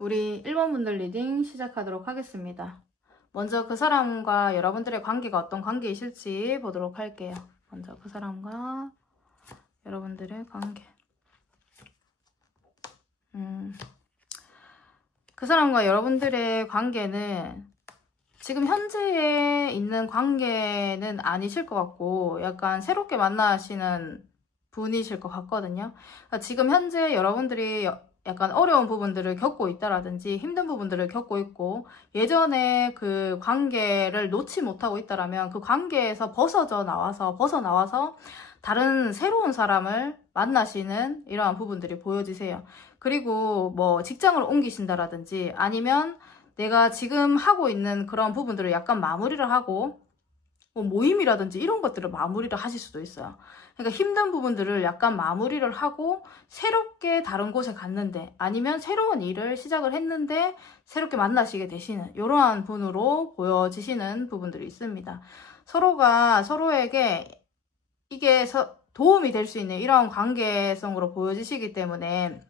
우리 1번 분들 리딩 시작하도록 하겠습니다. 먼저 그 사람과 여러분들의 관계가 어떤 관계이실지 보도록 할게요. 먼저 그 사람과 여러분들의 관계. 그 사람과 여러분들의 관계는 지금 현재에 있는 관계는 아니실 것 같고 약간 새롭게 만나시는 분이실 것 같거든요. 그러니까 지금 현재 여러분들이 약간 어려운 부분들을 겪고 있다라든지 힘든 부분들을 겪고 있고 예전에 그 관계를 놓지 못하고 있다라면 그 관계에서 벗어나와서 다른 새로운 사람을 만나시는 이러한 부분들이 보여지세요. 그리고 뭐 직장을 옮기신다라든지 아니면 내가 지금 하고 있는 그런 부분들을 약간 마무리를 하고 뭐 모임이라든지 이런 것들을 마무리를 하실 수도 있어요. 그러니까 힘든 부분들을 약간 마무리를 하고 새롭게 다른 곳에 갔는데 아니면 새로운 일을 시작을 했는데 새롭게 만나시게 되시는 이러한 분으로 보여지시는 부분들이 있습니다. 서로가 서로에게 이게 도움이 될 수 있는 이러한 관계성으로 보여지시기 때문에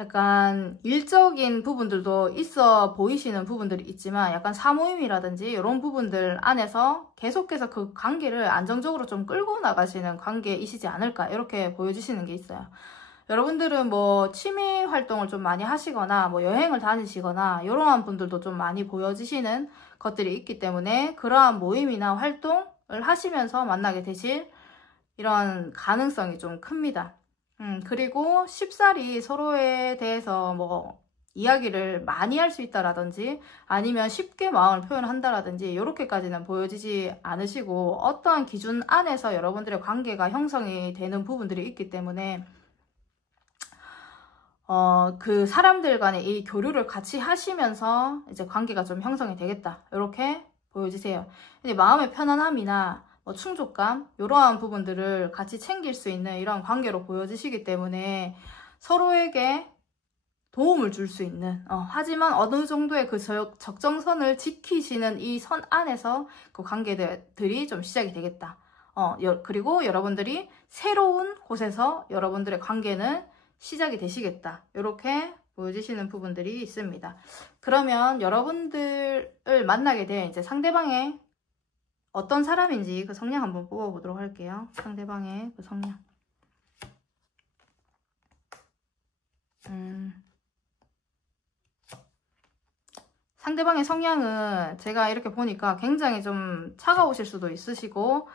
약간 일적인 부분들도 있어 보이시는 부분들이 있지만 약간 사모임이라든지 이런 부분들 안에서 계속해서 그 관계를 안정적으로 좀 끌고 나가시는 관계이시지 않을까 이렇게 보여지시는 게 있어요. 여러분들은 뭐 취미 활동을 좀 많이 하시거나 뭐 여행을 다니시거나 이러한 분들도 좀 많이 보여지시는 것들이 있기 때문에 그러한 모임이나 활동을 하시면서 만나게 되실 이런 가능성이 좀 큽니다. 그리고 쉽사리 서로에 대해서 뭐 이야기를 많이 할 수 있다라든지 아니면 쉽게 마음을 표현한다라든지 이렇게까지는 보여지지 않으시고 어떠한 기준 안에서 여러분들의 관계가 형성이 되는 부분들이 있기 때문에 그 사람들 간의 이 교류를 같이 하시면서 이제 관계가 좀 형성이 되겠다 이렇게 보여지세요. 근데 마음의 편안함이나 충족감 이러한 부분들을 같이 챙길 수 있는 이런 관계로 보여지시기 때문에 서로에게 도움을 줄 수 있는 하지만 어느 정도의 그 적정선을 지키시는 이 선 안에서 그 관계들이 좀 시작이 되겠다. 그리고 여러분들이 새로운 곳에서 여러분들의 관계는 시작이 되시겠다. 이렇게 보여지시는 부분들이 있습니다. 그러면 여러분들을 만나게 된 이제 상대방의 어떤 사람인지 그 성향 한번 뽑아보도록 할게요. 상대방의 그 성향. 상대방의 성향은 제가 이렇게 보니까 굉장히 좀 차가우실 수도 있으시고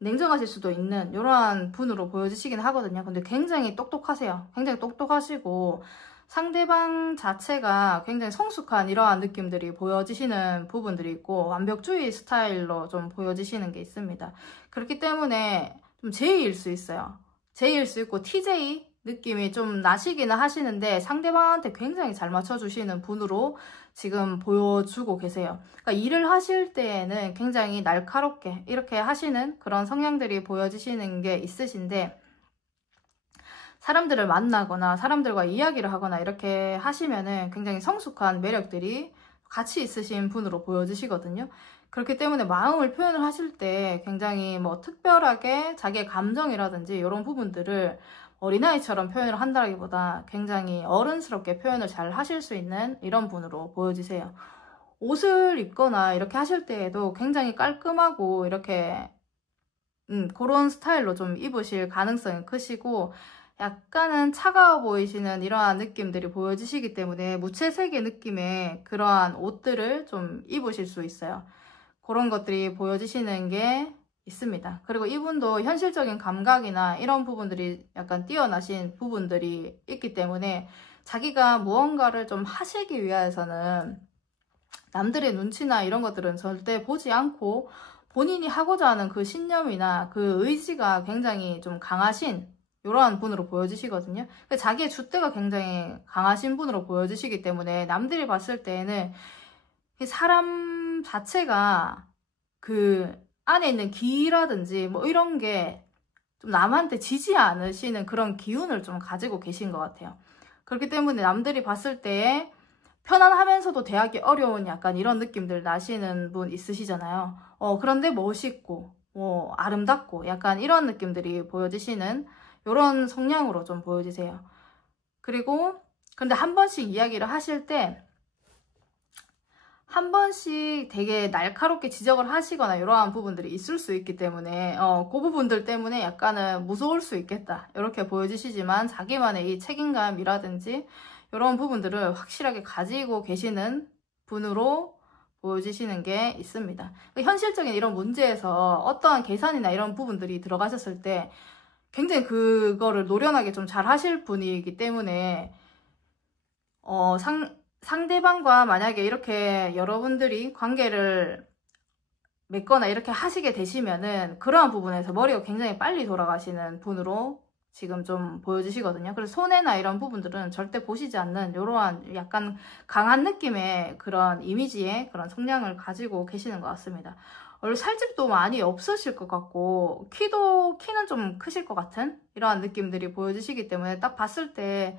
냉정하실 수도 있는 이러한 분으로 보여지시긴 하거든요. 근데 굉장히 똑똑하세요. 굉장히 똑똑하시고 상대방 자체가 굉장히 성숙한 이러한 느낌들이 보여지시는 부분들이 있고 완벽주의 스타일로 좀 보여지시는 게 있습니다. 그렇기 때문에 좀 J일 수 있어요. J일 수 있고 TJ 느낌이 좀 나시기는 하시는데 상대방한테 굉장히 잘 맞춰주시는 분으로 지금 보여주고 계세요. 그러니까 일을 하실 때에는 굉장히 날카롭게 이렇게 하시는 그런 성향들이 보여지시는 게 있으신데 사람들을 만나거나 사람들과 이야기를 하거나 이렇게 하시면은 굉장히 성숙한 매력들이 같이 있으신 분으로 보여지시거든요. 그렇기 때문에 마음을 표현을 하실 때 굉장히 뭐 특별하게 자기의 감정이라든지 이런 부분들을 어린아이처럼 표현을 한다기보다 굉장히 어른스럽게 표현을 잘 하실 수 있는 이런 분으로 보여지세요. 옷을 입거나 이렇게 하실 때에도 굉장히 깔끔하고 이렇게 그런 스타일로 좀 입으실 가능성이 크시고 약간은 차가워 보이시는 이러한 느낌들이 보여지시기 때문에 무채색의 느낌의 그러한 옷들을 좀 입으실 수 있어요. 그런 것들이 보여지시는 게 있습니다. 그리고 이분도 현실적인 감각이나 이런 부분들이 약간 뛰어나신 부분들이 있기 때문에 자기가 무언가를 좀 하시기 위해서는 남들의 눈치나 이런 것들은 절대 보지 않고 본인이 하고자 하는 그 신념이나 그 의지가 굉장히 좀 강하신 이러한 분으로 보여지시거든요. 자기의 줏대가 굉장히 강하신 분으로 보여지시기 때문에 남들이 봤을 때에는 사람 자체가 그 안에 있는 기라든지 뭐 이런 게 좀 남한테 지지 않으시는 그런 기운을 좀 가지고 계신 것 같아요. 그렇기 때문에 남들이 봤을 때 편안하면서도 대하기 어려운 약간 이런 느낌들 나시는 분 있으시잖아요. 그런데 멋있고 아름답고 약간 이런 느낌들이 보여지시는 이런 성향으로 좀 보여지세요. 그리고 근데 한 번씩 이야기를 하실 때 한 번씩 되게 날카롭게 지적을 하시거나 이러한 부분들이 있을 수 있기 때문에 그 부분들 때문에 약간은 무서울 수 있겠다 이렇게 보여지시지만, 자기만의 이 책임감이라든지 이런 부분들을 확실하게 가지고 계시는 분으로 보여지시는 게 있습니다. 현실적인 이런 문제에서 어떠한 계산이나 이런 부분들이 들어가셨을 때 굉장히 그거를 노련하게 좀 잘 하실 분이기 때문에 상대방과 만약에 이렇게 여러분들이 관계를 맺거나 이렇게 하시게 되시면은 그러한 부분에서 머리가 굉장히 빨리 돌아가시는 분으로 지금 좀 보여지시거든요. 그래서 손해나 이런 부분들은 절대 보시지 않는 이러한 약간 강한 느낌의 그런 이미지의 그런 성향을 가지고 계시는 것 같습니다. 원래 살집도 많이 없으실 것 같고 키는 좀 크실 것 같은 이러한 느낌들이 보여지시기 때문에 딱 봤을 때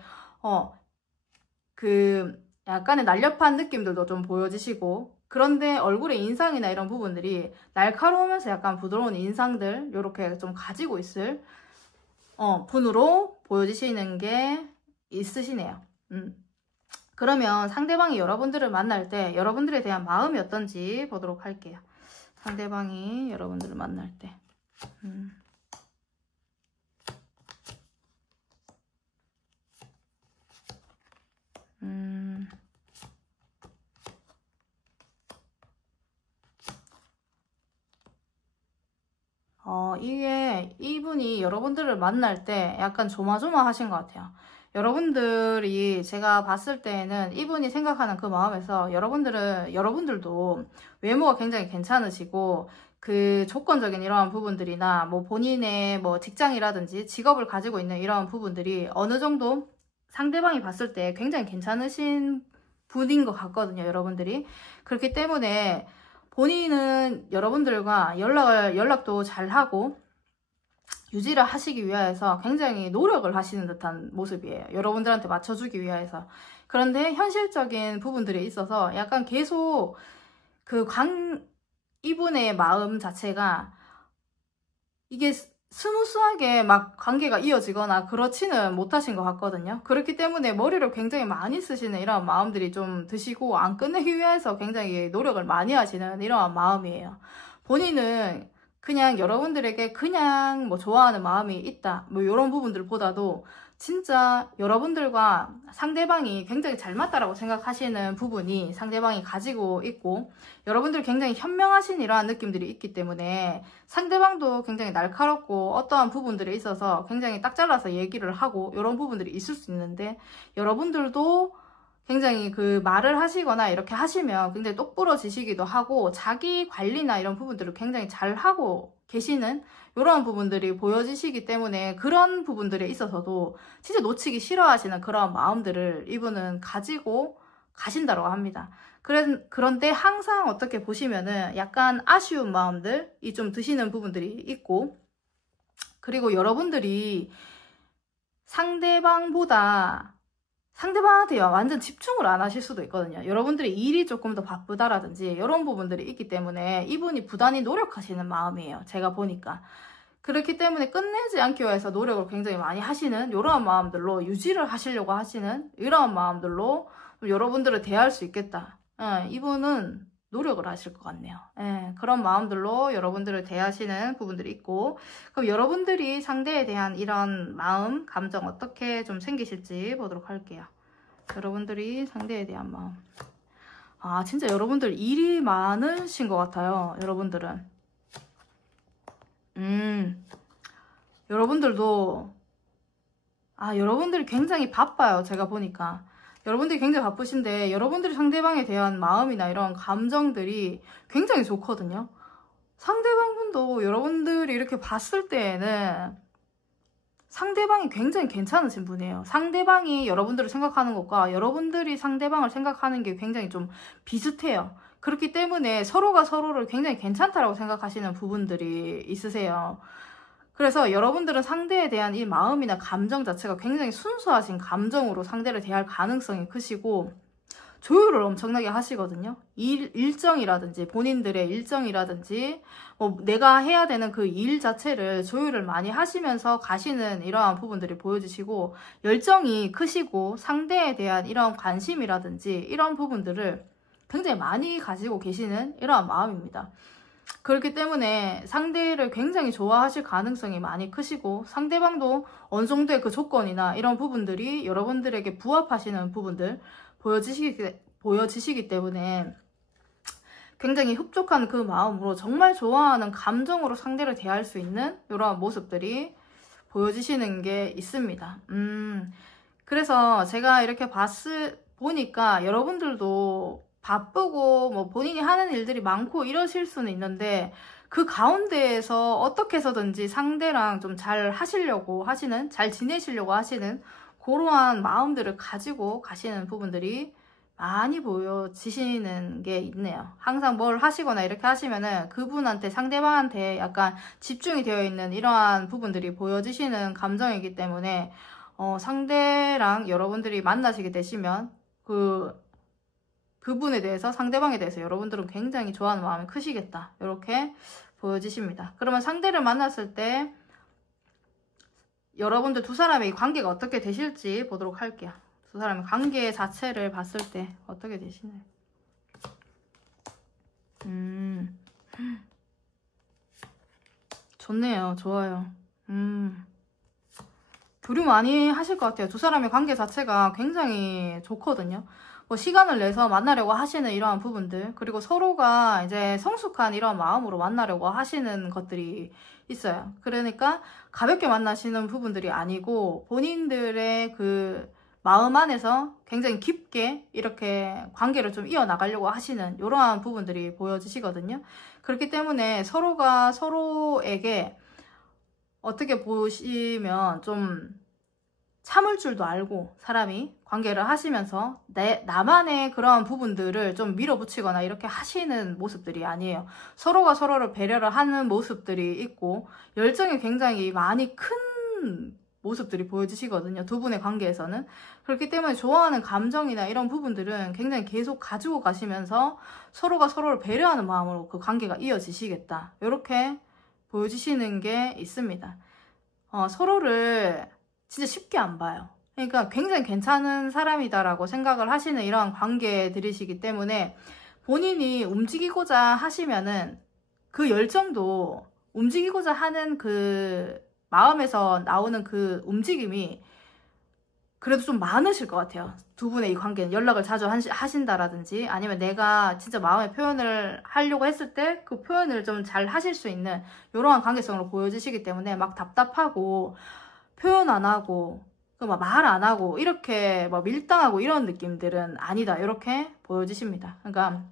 약간의 날렵한 느낌들도 좀 보여지시고, 그런데 얼굴의 인상이나 이런 부분들이 날카로우면서 약간 부드러운 인상들 이렇게 좀 가지고 있을 분으로 보여지시는 게 있으시네요. 그러면 상대방이 여러분들을 만날 때 여러분들에 대한 마음이 어떤지 보도록 할게요. 상대방이 여러분들을 만날 때 이분이 여러분들을 만날 때 약간 조마조마하신 것 같아요. 여러분들이 제가 봤을 때에는 이분이 생각하는 그 마음에서 여러분들도 외모가 굉장히 괜찮으시고, 그 조건적인 이러한 부분들이나 뭐 본인의 뭐 직장이라든지 직업을 가지고 있는 이러한 부분들이 어느 정도 상대방이 봤을 때 굉장히 괜찮으신 분인 것 같거든요, 여러분들이. 그렇기 때문에 본인은 여러분들과 연락도 잘 하고 유지를 하시기 위해서 굉장히 노력을 하시는 듯한 모습이에요. 여러분들한테 맞춰주기 위해서. 그런데 현실적인 부분들에 있어서 약간 계속 이분의 마음 자체가 이게 스무스하게 막 관계가 이어지거나 그렇지는 못하신 것 같거든요. 그렇기 때문에 머리를 굉장히 많이 쓰시는 이런 마음들이 좀 드시고, 안 끝내기 위해서 굉장히 노력을 많이 하시는 이런 마음이에요. 본인은 그냥 여러분들에게 그냥 뭐 좋아하는 마음이 있다 뭐 이런 부분들보다도 진짜 여러분들과 상대방이 굉장히 잘 맞다라고 생각하시는 부분이 상대방이 가지고 있고, 여러분들이 굉장히 현명하신 이러한 느낌들이 있기 때문에 상대방도 굉장히 날카롭고 어떠한 부분들에 있어서 굉장히 딱 잘라서 얘기를 하고 이런 부분들이 있을 수 있는데, 여러분들도 굉장히 그 말을 하시거나 이렇게 하시면 굉장히 똑부러지시기도 하고 자기 관리나 이런 부분들을 굉장히 잘 하고 계시는 이런 부분들이 보여지시기 때문에 그런 부분들에 있어서도 진짜 놓치기 싫어하시는 그런 마음들을 이분은 가지고 가신다고 합니다. 그런데 항상 어떻게 보시면은 약간 아쉬운 마음들이 좀 드시는 부분들이 있고, 그리고 여러분들이 상대방한테 완전 집중을 안 하실 수도 있거든요. 여러분들이 일이 조금 더 바쁘다라든지 이런 부분들이 있기 때문에 이분이 부단히 노력하시는 마음이에요, 제가 보니까. 그렇기 때문에 끝내지 않기 위해서 노력을 굉장히 많이 하시는 이러한 마음들로 유지를 하시려고 하시는 이러한 마음들로 여러분들을 대할 수 있겠다. 이분은 노력을 하실 것 같네요. 그런 마음들로 여러분들을 대하시는 부분들이 있고, 그럼 여러분들이 상대에 대한 이런 마음, 감정 어떻게 좀 생기실지 보도록 할게요. 여러분들이 상대에 대한 마음. 진짜 여러분들 일이 많으신 것 같아요, 여러분들은. 여러분들이 굉장히 바빠요, 제가 보니까. 여러분들이 굉장히 바쁘신데 여러분들이 상대방에 대한 마음이나 이런 감정들이 굉장히 좋거든요. 상대방분도 여러분들이 이렇게 봤을 때에는 상대방이 굉장히 괜찮으신 분이에요. 상대방이 여러분들을 생각하는 것과 여러분들이 상대방을 생각하는 게 굉장히 좀 비슷해요. 그렇기 때문에 서로가 서로를 굉장히 괜찮다라고 생각하시는 부분들이 있으세요. 그래서 여러분들은 상대에 대한 이 마음이나 감정 자체가 굉장히 순수하신 감정으로 상대를 대할 가능성이 크시고, 조율을 엄청나게 하시거든요. 일정이라든지 본인들의 일정이라든지 뭐 내가 해야 되는 그 일 자체를 조율을 많이 하시면서 가시는 이러한 부분들이 보여지시고, 열정이 크시고 상대에 대한 이런 관심이라든지 이런 부분들을 굉장히 많이 가지고 계시는 이러한 마음입니다. 그렇기 때문에 상대를 굉장히 좋아하실 가능성이 많이 크시고, 상대방도 어느 정도의 그 조건이나 이런 부분들이 여러분들에게 부합하시는 부분들 보여지시기 때문에 굉장히 흡족한 그 마음으로 정말 좋아하는 감정으로 상대를 대할 수 있는 이러한 모습들이 보여지시는 게 있습니다. 그래서 제가 이렇게 보니까 여러분들도 바쁘고 뭐 본인이 하는 일들이 많고 이러실 수는 있는데, 그 가운데에서 어떻게 해서든지 상대랑 좀 잘 하시려고 하시는, 잘 지내시려고 하시는 그러한 마음들을 가지고 가시는 부분들이 많이 보여지시는 게 있네요. 항상 뭘 하시거나 이렇게 하시면은 그분한테, 상대방한테 약간 집중이 되어 있는 이러한 부분들이 보여지시는 감정이기 때문에 상대랑 여러분들이 만나시게 되시면 그분에 대해서, 상대방에 대해서 여러분들은 굉장히 좋아하는 마음이 크시겠다, 이렇게 보여지십니다. 그러면 상대를 만났을 때 여러분들 두 사람의 관계가 어떻게 되실지 보도록 할게요. 두 사람의 관계 자체를 봤을 때 어떻게 되시나요? 좋네요. 좋아요. 교류 많이 하실 것 같아요. 두 사람의 관계 자체가 굉장히 좋거든요. 뭐 시간을 내서 만나려고 하시는 이러한 부분들, 그리고 서로가 이제 성숙한 이러한 마음으로 만나려고 하시는 것들이 있어요. 그러니까 가볍게 만나시는 부분들이 아니고 본인들의 그 마음 안에서 굉장히 깊게 이렇게 관계를 좀 이어나가려고 하시는 이러한 부분들이 보여지시거든요. 그렇기 때문에 서로가 서로에게 어떻게 보시면 좀 참을 줄도 알고 사람이 관계를 하시면서 나만의 그런 부분들을 좀 밀어붙이거나 이렇게 하시는 모습들이 아니에요. 서로가 서로를 배려를 하는 모습들이 있고, 열정이 굉장히 많이 큰 모습들이 보여지시거든요. 두 분의 관계에서는. 그렇기 때문에 좋아하는 감정이나 이런 부분들은 굉장히 계속 가지고 가시면서 서로가 서로를 배려하는 마음으로 그 관계가 이어지시겠다, 이렇게 보여지시는 게 있습니다. 서로를 진짜 쉽게 안 봐요. 그러니까 굉장히 괜찮은 사람이다라고 생각을 하시는 이러한 관계들이시기 때문에, 본인이 움직이고자 하시면은 그 열정도, 움직이고자 하는 그 마음에서 나오는 그 움직임이 그래도 좀 많으실 것 같아요. 두 분의 이 관계는 연락을 자주 하신다라든지, 아니면 내가 진짜 마음의 표현을 하려고 했을 때 그 표현을 좀 잘 하실 수 있는 이러한 관계성으로 보여지시기 때문에, 막 답답하고 표현 안 하고 말 안 하고 이렇게 막 밀당하고 이런 느낌들은 아니다, 이렇게 보여지십니다. 그러니까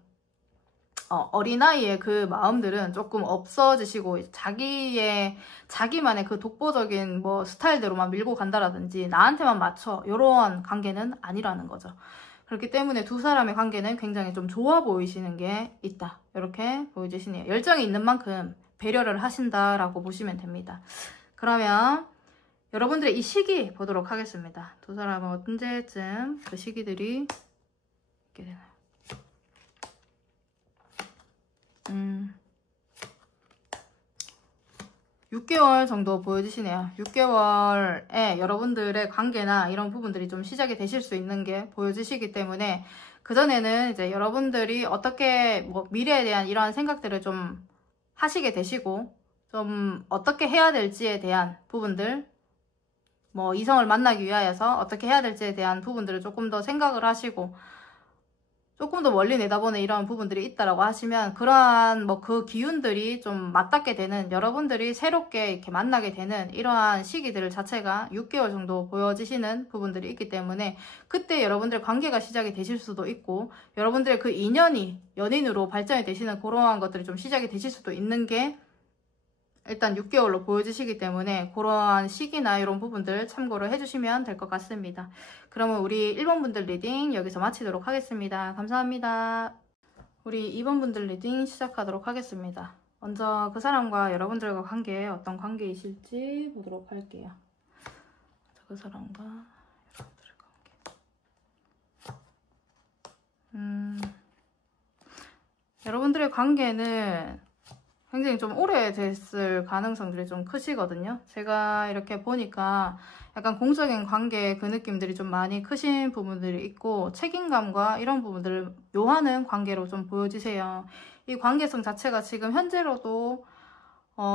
어린아이의 그 마음들은 조금 없어지시고, 자기만의 그 독보적인 뭐 스타일대로만 밀고 간다라든지 나한테만 맞춰, 이런 관계는 아니라는 거죠. 그렇기 때문에 두 사람의 관계는 굉장히 좀 좋아 보이시는 게 있다, 이렇게 보여지시네요. 열정이 있는 만큼 배려를 하신다라고 보시면 됩니다. 그러면 여러분들의 이 시기 보도록 하겠습니다. 두 사람은 언제쯤 그 시기들이 있게 되나요? 6개월 정도 보여지시네요. 6개월에 여러분들의 관계나 이런 부분들이 좀 시작이 되실 수 있는 게 보여지시기 때문에, 그전에는 이제 여러분들이 어떻게 뭐 미래에 대한 이러한 생각들을 좀 하시게 되시고, 좀 어떻게 해야 될지에 대한 부분들, 뭐 이성을 만나기 위하여서 어떻게 해야 될지에 대한 부분들을 조금 더 생각을 하시고, 조금 더 멀리 내다보는 이런 부분들이 있다라고 하시면, 그러한 뭐 그 기운들이 좀 맞닿게 되는, 여러분들이 새롭게 이렇게 만나게 되는 이러한 시기들 자체가 6개월 정도 보여지시는 부분들이 있기 때문에, 그때 여러분들의 관계가 시작이 되실 수도 있고, 여러분들의 그 인연이 연인으로 발전이 되시는 그러한 것들이 좀 시작이 되실 수도 있는 게 일단 6개월로 보여지시기 때문에, 그러한 시기나 이런 부분들 참고를 해주시면 될 것 같습니다. 그러면 우리 1번 분들 리딩 여기서 마치도록 하겠습니다. 감사합니다. 우리 2번 분들 리딩 시작하도록 하겠습니다. 먼저 그 사람과 여러분들과 관계, 어떤 관계이실지 보도록 할게요. 그 사람과 여러분들의 관계. 여러분들의 관계는 굉장히 좀 오래됐을 가능성들이 좀 크시거든요. 제가 이렇게 보니까 약간 공적인 관계 그 느낌들이 좀 많이 크신 부분들이 있고, 책임감과 이런 부분들을 요하는 관계로 좀 보여지세요. 이 관계성 자체가 지금 현재로도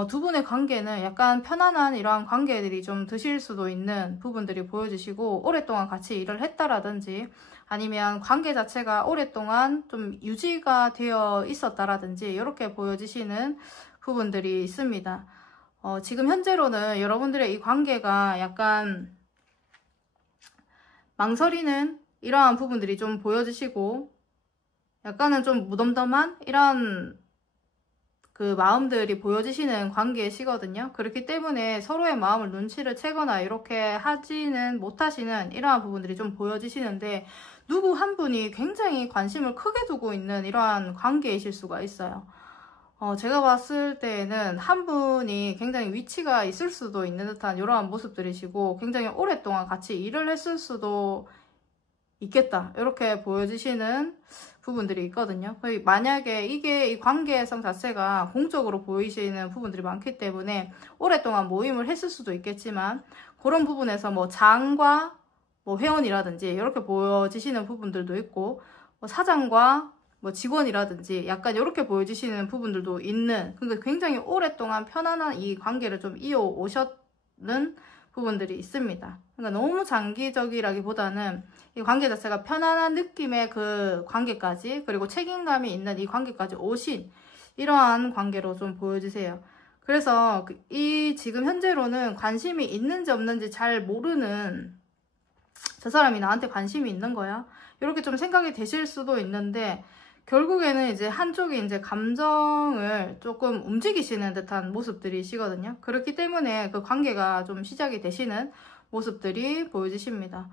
두 분의 관계는 약간 편안한 이러한 관계들이 좀 드실 수도 있는 부분들이 보여지시고, 오랫동안 같이 일을 했다라든지 아니면 관계 자체가 오랫동안 좀 유지가 되어 있었다라든지 이렇게 보여지시는 부분들이 있습니다. 지금 현재로는 여러분들의 이 관계가 약간 망설이는 이러한 부분들이 좀 보여지시고, 약간은 좀 무덤덤한 이런 그 마음들이 보여지시는 관계시거든요. 그렇기 때문에 서로의 마음을 눈치를 채거나 이렇게 하지는 못하시는 이러한 부분들이 좀 보여지시는데, 누구 한 분이 굉장히 관심을 크게 두고 있는 이러한 관계이실 수가 있어요. 제가 봤을 때는 한 분이 굉장히 위치가 있을 수도 있는 듯한 이러한 모습들이시고, 굉장히 오랫동안 같이 일을 했을 수도 있겠다, 이렇게 보여지시는 부분들이 있거든요. 만약에 이 관계성 자체가 공적으로 보이시는 부분들이 많기 때문에 오랫동안 모임을 했을 수도 있겠지만, 그런 부분에서 뭐 장과 뭐 회원이라든지 이렇게 보여지시는 부분들도 있고, 뭐 사장과 뭐 직원이라든지 약간 이렇게 보여지시는 부분들도 있는, 그러니까 굉장히 오랫동안 편안한 이 관계를 좀 이어오셨는 부분들이 있습니다. 그러니까 너무 장기적이라기보다는 이 관계 자체가 편안한 느낌의 그 관계까지, 그리고 책임감이 있는 이 관계까지 오신 이러한 관계로 좀 보여지세요. 그래서 이 지금 현재로는 관심이 있는지 없는지 잘 모르는, 저 사람이 나한테 관심이 있는 거야? 이렇게 좀 생각이 되실 수도 있는데, 결국에는 이제 한쪽이 이제 감정을 조금 움직이시는 듯한 모습들이시거든요. 그렇기 때문에 그 관계가 좀 시작이 되시는 모습들이 보여지십니다.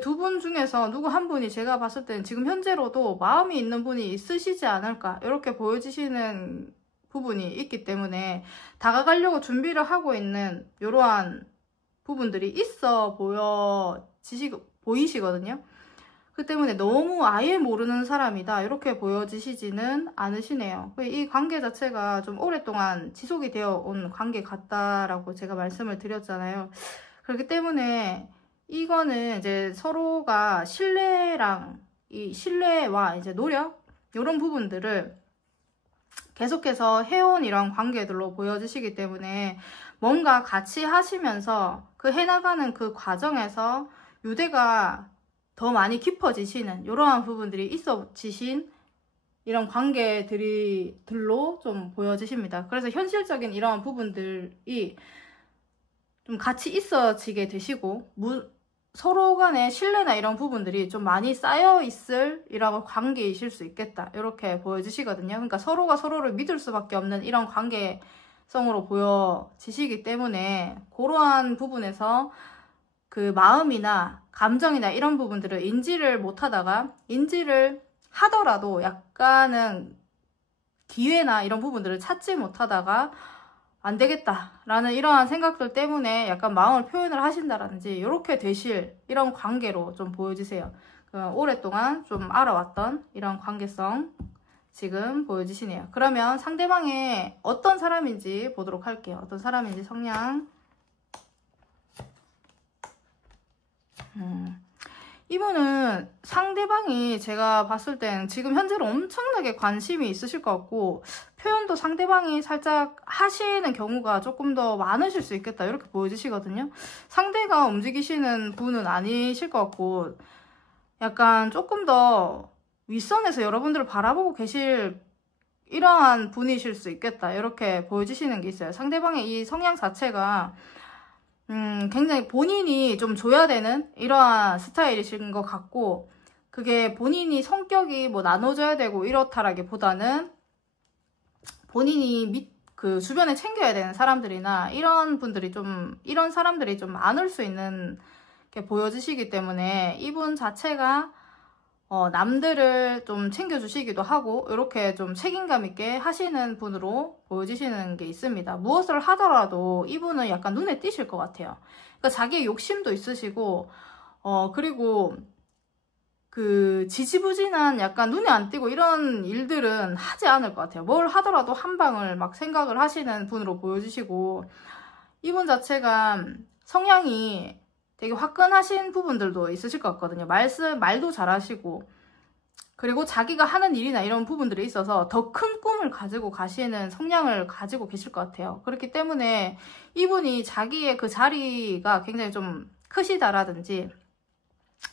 두 분 중에서 누구 한 분이 제가 봤을 때는 지금 현재로도 마음이 있는 분이 있으시지 않을까, 이렇게 보여지시는 부분이 있기 때문에 다가가려고 준비를 하고 있는 이러한 부분들이 있어 보이시거든요. 그 때문에 너무 아예 모르는 사람이다, 이렇게 보여지시지는 않으시네요. 이 관계 자체가 좀 오랫동안 지속이 되어 온 관계 같다라고 제가 말씀을 드렸잖아요. 그렇기 때문에 이거는 이제 서로가 이 신뢰와 이제 노력, 이런 부분들을 계속해서 해온 이런 관계들로 보여지시기 때문에, 뭔가 같이 하시면서 그 해나가는 그 과정에서 유대가 더 많이 깊어지시는 이러한 부분들이 있어지신 이런 관계들로 좀 보여지십니다. 그래서 현실적인 이러한 부분들이 좀 같이 있어지게 되시고, 서로 간의 신뢰나 이런 부분들이 좀 많이 쌓여있을 이런 관계이실 수 있겠다, 이렇게 보여지시거든요. 그러니까 서로가 서로를 믿을 수밖에 없는 이런 관계성으로 보여지시기 때문에, 그러한 부분에서 그 마음이나 감정이나 이런 부분들을 인지를 못하다가, 인지를 하더라도 약간은 기회나 이런 부분들을 찾지 못하다가 안 되겠다라는 이러한 생각들 때문에 약간 마음을 표현을 하신다든지 이렇게 되실 이런 관계로 좀 보여지세요. 오랫동안 좀 알아왔던 이런 관계성 지금 보여지시네요. 그러면 상대방이 어떤 사람인지 보도록 할게요. 어떤 사람인지 성향. 이분은 상대방이 제가 봤을 땐 지금 현재로 엄청나게 관심이 있으실 것 같고, 표현도 상대방이 살짝 하시는 경우가 조금 더 많으실 수 있겠다, 이렇게 보여지시거든요. 상대가 움직이시는 분은 아니실 것 같고, 약간 조금 더 윗선에서 여러분들을 바라보고 계실 이러한 분이실 수 있겠다, 이렇게 보여지시는 게 있어요. 상대방의 이 성향 자체가 굉장히 본인이 좀 줘야 되는 이러한 스타일이신 것 같고, 그게 본인이 성격이 뭐 나눠줘야 되고 이렇다라기보다는 본인이 그 주변에 챙겨야 되는 사람들이나 이런 사람들이 좀 많을 수 있는 게 보여지시기 때문에, 이분 자체가 남들을 좀 챙겨주시기도 하고 이렇게 좀 책임감 있게 하시는 분으로 보여지시는 게 있습니다. 무엇을 하더라도 이분은 약간 눈에 띄실 것 같아요. 그러니까 자기의 욕심도 있으시고, 그리고 그 지지부진한 약간 눈에 안 띄고 이런 일들은 하지 않을 것 같아요. 뭘 하더라도 한 방을 막 생각을 하시는 분으로 보여지시고, 이분 자체가 성향이 되게 화끈하신 부분들도 있으실 것 같거든요. 말도 잘하시고, 그리고 자기가 하는 일이나 이런 부분들이 있어서 더 큰 꿈을 가지고 가시는 성향을 가지고 계실 것 같아요. 그렇기 때문에 이분이 자기의 그 자리가 굉장히 좀 크시다라든지,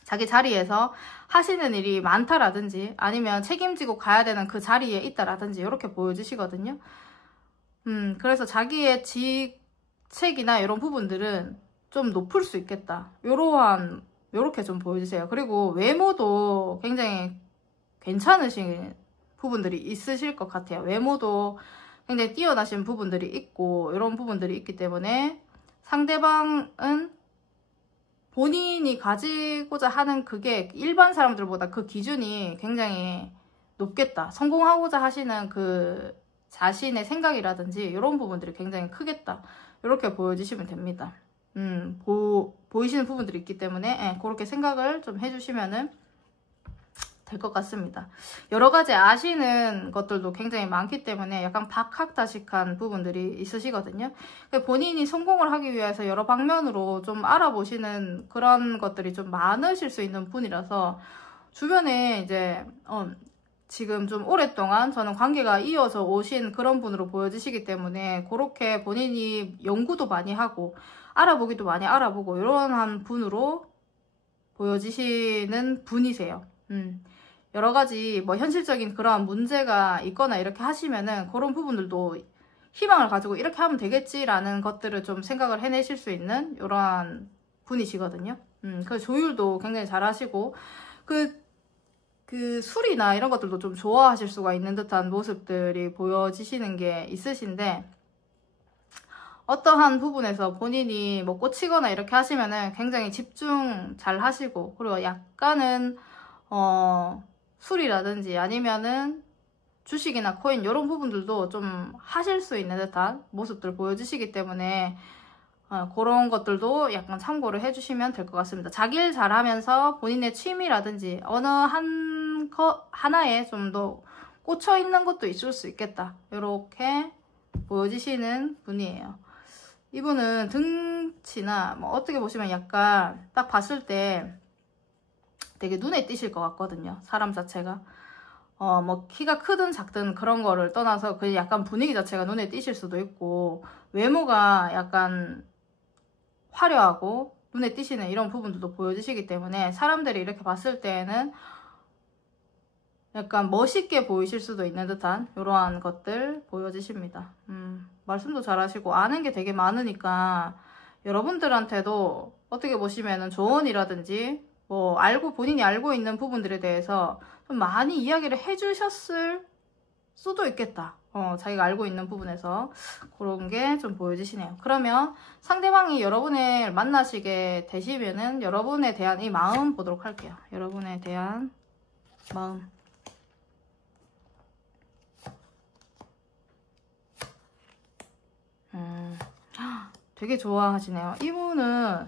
자기 자리에서 하시는 일이 많다라든지, 아니면 책임지고 가야 되는 그 자리에 있다라든지 이렇게 보여지시거든요. 그래서 자기의 직책이나 이런 부분들은 좀 높을 수 있겠다. 요렇게 좀 보여주세요. 그리고 외모도 굉장히 괜찮으신 부분들이 있으실 것 같아요. 외모도 굉장히 뛰어나신 부분들이 있고 이런 부분들이 있기 때문에 상대방은 본인이 가지고자 하는 그게 일반 사람들보다 그 기준이 굉장히 높겠다. 성공하고자 하시는 그 자신의 생각이라든지 이런 부분들이 굉장히 크겠다. 이렇게 보여주시면 됩니다. 보이시는 부분들이 있기 때문에 그렇게 생각을 좀 해주시면은 될 것 같습니다. 여러 가지 아시는 것들도 굉장히 많기 때문에 약간 박학다식한 부분들이 있으시거든요. 본인이 성공을 하기 위해서 여러 방면으로 좀 알아보시는 그런 것들이 좀 많으실 수 있는 분이라서 주변에 이제 지금 좀 오랫동안 저는 관계가 이어져 오신 그런 분으로 보여지시기 때문에 그렇게 본인이 연구도 많이 하고 알아보기도 많이 알아보고 이런 분으로 보여지시는 분이세요. 여러 가지 뭐 현실적인 그런 문제가 있거나 이렇게 하시면은 그런 부분들도 희망을 가지고 이렇게 하면 되겠지라는 것들을 좀 생각을 해내실 수 있는 이러한 분이시거든요. 그 조율도 굉장히 잘하시고 그 술이나 이런 것들도 좀 좋아하실 수가 있는 듯한 모습들이 보여지시는 게 있으신데, 어떠한 부분에서 본인이 뭐 꽂히거나 이렇게 하시면은 굉장히 집중 잘 하시고, 그리고 약간은 술이라든지 아니면은 주식이나 코인 이런 부분들도 좀 하실 수 있는 듯한 모습들 보여주시기 때문에 그런 것들도 약간 참고를 해주시면 될 것 같습니다. 자기를 잘하면서 본인의 취미라든지 어느 하나에 좀 더 꽂혀 있는 것도 있을 수 있겠다. 이렇게 보여지시는 분이에요. 이분은 등치나 뭐 어떻게 보시면 약간 딱 봤을 때 되게 눈에 띄실 것 같거든요. 사람 자체가. 뭐 키가 크든 작든 그런 거를 떠나서 그냥 약간 분위기 자체가 눈에 띄실 수도 있고, 외모가 약간 화려하고 눈에 띄시는 이런 부분들도 보여주시기 때문에 사람들이 이렇게 봤을 때에는 약간 멋있게 보이실 수도 있는 듯한 이러한 것들 보여주십니다. 말씀도 잘하시고 아는 게 되게 많으니까 여러분들한테도 어떻게 보시면은 조언이라든지 뭐 본인이 알고 있는 부분들에 대해서 좀 많이 이야기를 해주셨을 수도 있겠다. 자기가 알고 있는 부분에서 그런 게 좀 보여지시네요. 그러면 상대방이 여러분을 만나시게 되시면은 여러분에 대한 이 마음 보도록 할게요. 여러분에 대한 마음. 되게 좋아하시네요. 이분은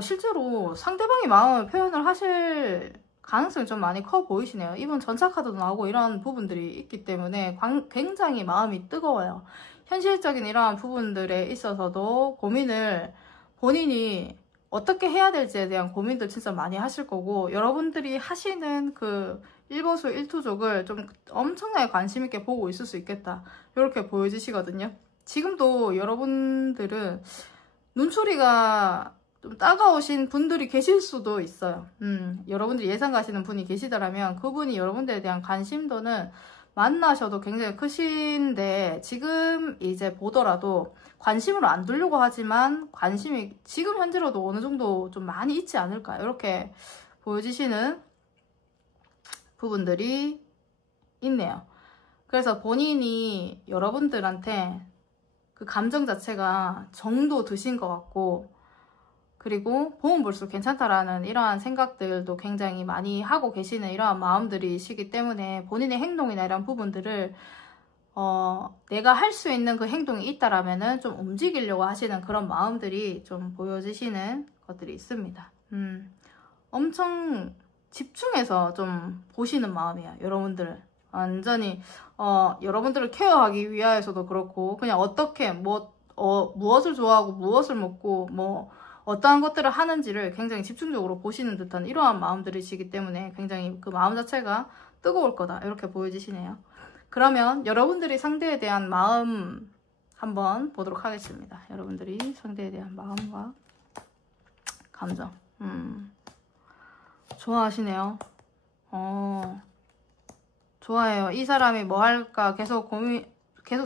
실제로 상대방의 마음을 표현을 하실 가능성이 좀 많이 커 보이시네요. 이분 전차카드도 나오고 이런 부분들이 있기 때문에 굉장히 마음이 뜨거워요. 현실적인 이러한 부분들에 있어서도 고민을 본인이 어떻게 해야 될지에 대한 고민들 진짜 많이 하실 거고, 여러분들이 하시는 그 일거수일투족을 좀 엄청나게 관심 있게 보고 있을 수 있겠다. 이렇게 보여지시거든요. 지금도 여러분들은 눈초리가 좀 따가우신 분들이 계실 수도 있어요. 여러분들이 예상 가시는 분이 계시더라면 그분이 여러분들에 대한 관심도는 만나셔도 굉장히 크신데, 지금 이제 보더라도 관심으로 안 두려고 하지만 관심이 지금 현재로도 어느 정도 좀 많이 있지 않을까, 이렇게 보여지시는 부분들이 있네요. 그래서 본인이 여러분들한테 그 감정 자체가 정도 드신 것 같고, 그리고 보면 볼수록 괜찮다라는 이러한 생각들도 굉장히 많이 하고 계시는 이러한 마음들이시기 때문에 본인의 행동이나 이런 부분들을 내가 할 수 있는 그 행동이 있다라면은 좀 움직이려고 하시는 그런 마음들이 좀 보여지시는 것들이 있습니다. 엄청 집중해서 좀 보시는 마음이야. 여러분들 완전히 여러분들을 케어하기 위하여서도 그렇고, 그냥 어떻게 무엇을 좋아하고 무엇을 먹고 뭐 어떠한 것들을 하는지를 굉장히 집중적으로 보시는 듯한 이러한 마음들이시기 때문에 굉장히 그 마음 자체가 뜨거울 거다, 이렇게 보여지시네요. 그러면 여러분들이 상대에 대한 마음 한번 보도록 하겠습니다. 여러분들이 상대에 대한 마음과 감정. 좋아하시네요. 좋아해요. 이 사람이 뭐 할까 계속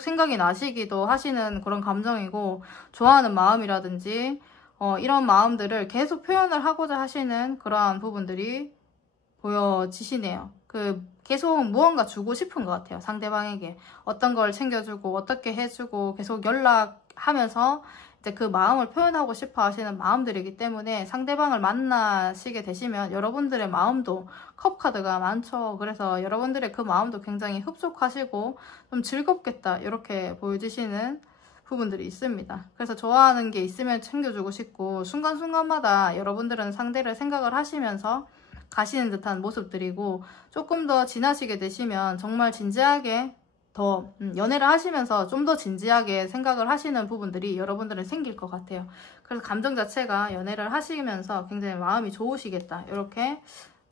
생각이 나시기도 하시는 그런 감정이고, 좋아하는 마음이라든지 이런 마음들을 계속 표현을 하고자 하시는 그러한 부분들이 보여지시네요. 계속 무언가 주고 싶은 것 같아요. 상대방에게 어떤 걸 챙겨주고 어떻게 해주고 계속 연락하면서 이제 그 마음을 표현하고 싶어 하시는 마음들이기 때문에, 상대방을 만나시게 되시면 여러분들의 마음도 컵카드가 많죠. 그래서 여러분들의 그 마음도 굉장히 흡족하시고 좀 즐겁겠다, 이렇게 보여지시는 부분들이 있습니다. 그래서 좋아하는 게 있으면 챙겨주고 싶고, 순간순간마다 여러분들은 상대를 생각을 하시면서 가시는 듯한 모습들이고, 조금 더 지나시게 되시면 정말 진지하게 더 연애를 하시면서 좀 더 진지하게 생각을 하시는 부분들이 여러분들은 생길 것 같아요. 그래서 감정 자체가 연애를 하시면서 굉장히 마음이 좋으시겠다, 이렇게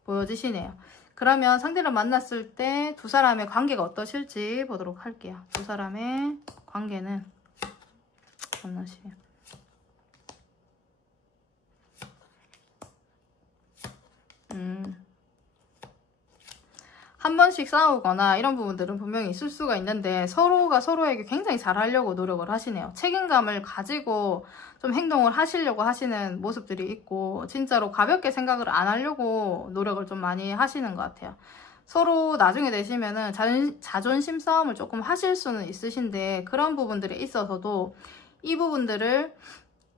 보여지시네요. 그러면 상대를 만났을 때 두 사람의 관계가 어떠실지 보도록 할게요. 두 사람의 관계는 만나시면 한 번씩 싸우거나 이런 부분들은 분명히 있을 수가 있는데, 서로가 서로에게 굉장히 잘하려고 노력을 하시네요. 책임감을 가지고 좀 행동을 하시려고 하시는 모습들이 있고, 진짜로 가볍게 생각을 안 하려고 노력을 좀 많이 하시는 것 같아요. 서로 나중에 되시면은 자존심 싸움을 조금 하실 수는 있으신데, 그런 부분들에 있어서도 이 부분들을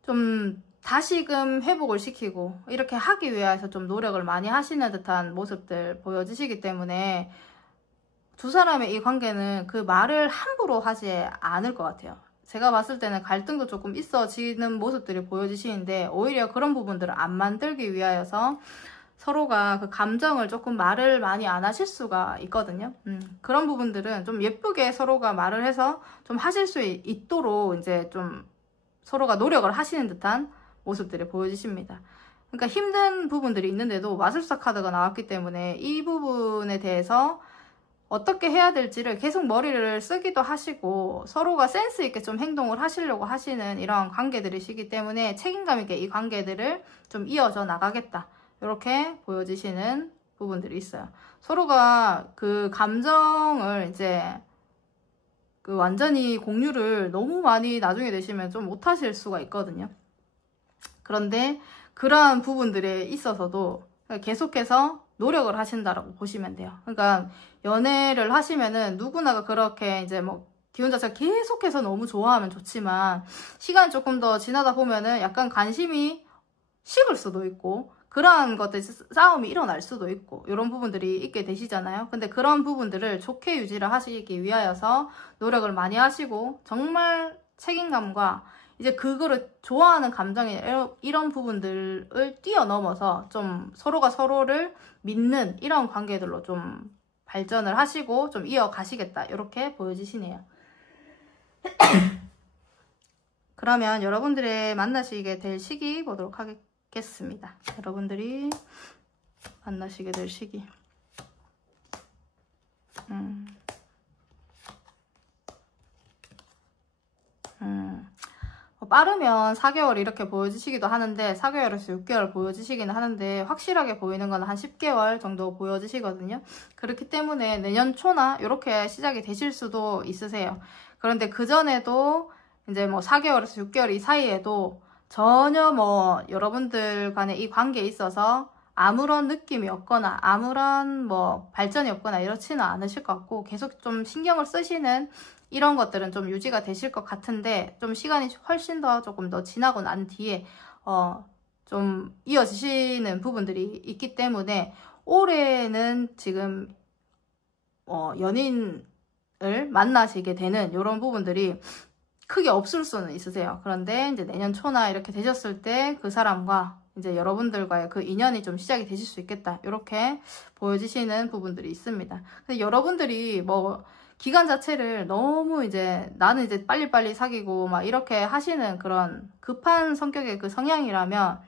좀 다시금 회복을 시키고 이렇게 하기 위해서 좀 노력을 많이 하시는 듯한 모습들 보여지시기 때문에, 두 사람의 이 관계는 그 말을 함부로 하지 않을 것 같아요. 제가 봤을 때는 갈등도 조금 있어지는 모습들이 보여지시는데, 오히려 그런 부분들을 안 만들기 위하여서 서로가 그 감정을 조금 말을 많이 안 하실 수가 있거든요. 그런 부분들은 좀 예쁘게 서로가 말을 해서 좀 하실 수 있도록 이제 좀 서로가 노력을 하시는 듯한 모습들이 보여지십니다. 그러니까 힘든 부분들이 있는데도 마술사 카드가 나왔기 때문에 이 부분에 대해서 어떻게 해야 될지를 계속 머리를 쓰기도 하시고, 서로가 센스 있게 좀 행동을 하시려고 하시는 이러한 관계들이시기 때문에 책임감 있게 이 관계들을 좀 이어져 나가겠다, 이렇게 보여지시는 부분들이 있어요. 서로가 그 감정을 이제 완전히 공유를 너무 많이 나중에 되시면 좀 못하실 수가 있거든요. 그런데 그러한 부분들에 있어서도 계속해서 노력을 하신다라고 보시면 돼요. 그러니까 연애를 하시면은 누구나가 그렇게 이제 뭐 기혼 자체가 계속해서 너무 좋아하면 좋지만, 시간이 조금 더 지나다 보면은 약간 관심이 식을 수도 있고, 그러한 것들 싸움이 일어날 수도 있고, 이런 부분들이 있게 되시잖아요. 근데 그런 부분들을 좋게 유지를 하시기 위하여서 노력을 많이 하시고, 정말 책임감과 이제 그거를 좋아하는 감정이 이런 부분들을 뛰어넘어서 좀 서로가 서로를 믿는 이런 관계들로 좀 발전을 하시고 좀 이어가시겠다, 이렇게 보여지시네요. 그러면 여러분들의 만나시게 될 시기 보도록 하겠습니다. 여러분들이 만나시게 될 시기. 빠르면 4개월 이렇게 보여지시기도 하는데, 4개월에서 6개월 보여지시기는 하는데, 확실하게 보이는 건 한 10개월 정도 보여지시거든요. 그렇기 때문에 내년 초나 이렇게 시작이 되실 수도 있으세요. 그런데 그전에도 이제 뭐 4개월에서 6개월 이 사이에도 전혀 뭐 여러분들 간의 이 관계에 있어서 아무런 느낌이 없거나 아무런 뭐 발전이 없거나 이렇지는 않으실 것 같고, 계속 좀 신경을 쓰시는 이런 것들은 좀 유지가 되실 것 같은데, 좀 시간이 훨씬 더 조금 더 지나고 난 뒤에 좀 이어지시는 부분들이 있기 때문에, 올해는 지금 연인을 만나시게 되는 이런 부분들이 크게 없을 수는 있으세요. 그런데 이제 내년 초나 이렇게 되셨을 때 그 사람과 이제 여러분들과의 그 인연이 좀 시작이 되실 수 있겠다. 이렇게 보여지시는 부분들이 있습니다. 근데 여러분들이 뭐 기간 자체를 너무 이제 나는 이제 빨리빨리 사귀고 막 이렇게 하시는 그런 급한 성격의 그 성향이라면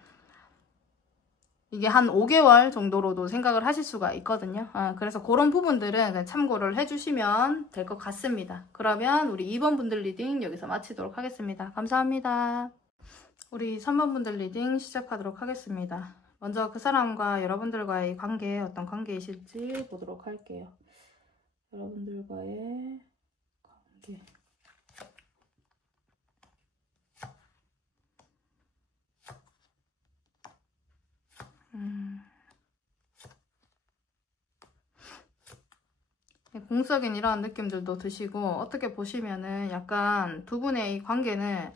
이게 한 5개월 정도로도 생각을 하실 수가 있거든요. 그래서 그런 부분들은 참고를 해주시면 될 것 같습니다. 그러면 우리 2번 분들 리딩 여기서 마치도록 하겠습니다. 감사합니다. 우리 3번 분들 리딩 시작하도록 하겠습니다. 먼저 그 사람과 여러분들과의 관계, 어떤 관계이실지 보도록 할게요. 여러분들과의 관계. 공적인 이런 느낌들도 드시고, 어떻게 보시면은 약간 두 분의 이 관계는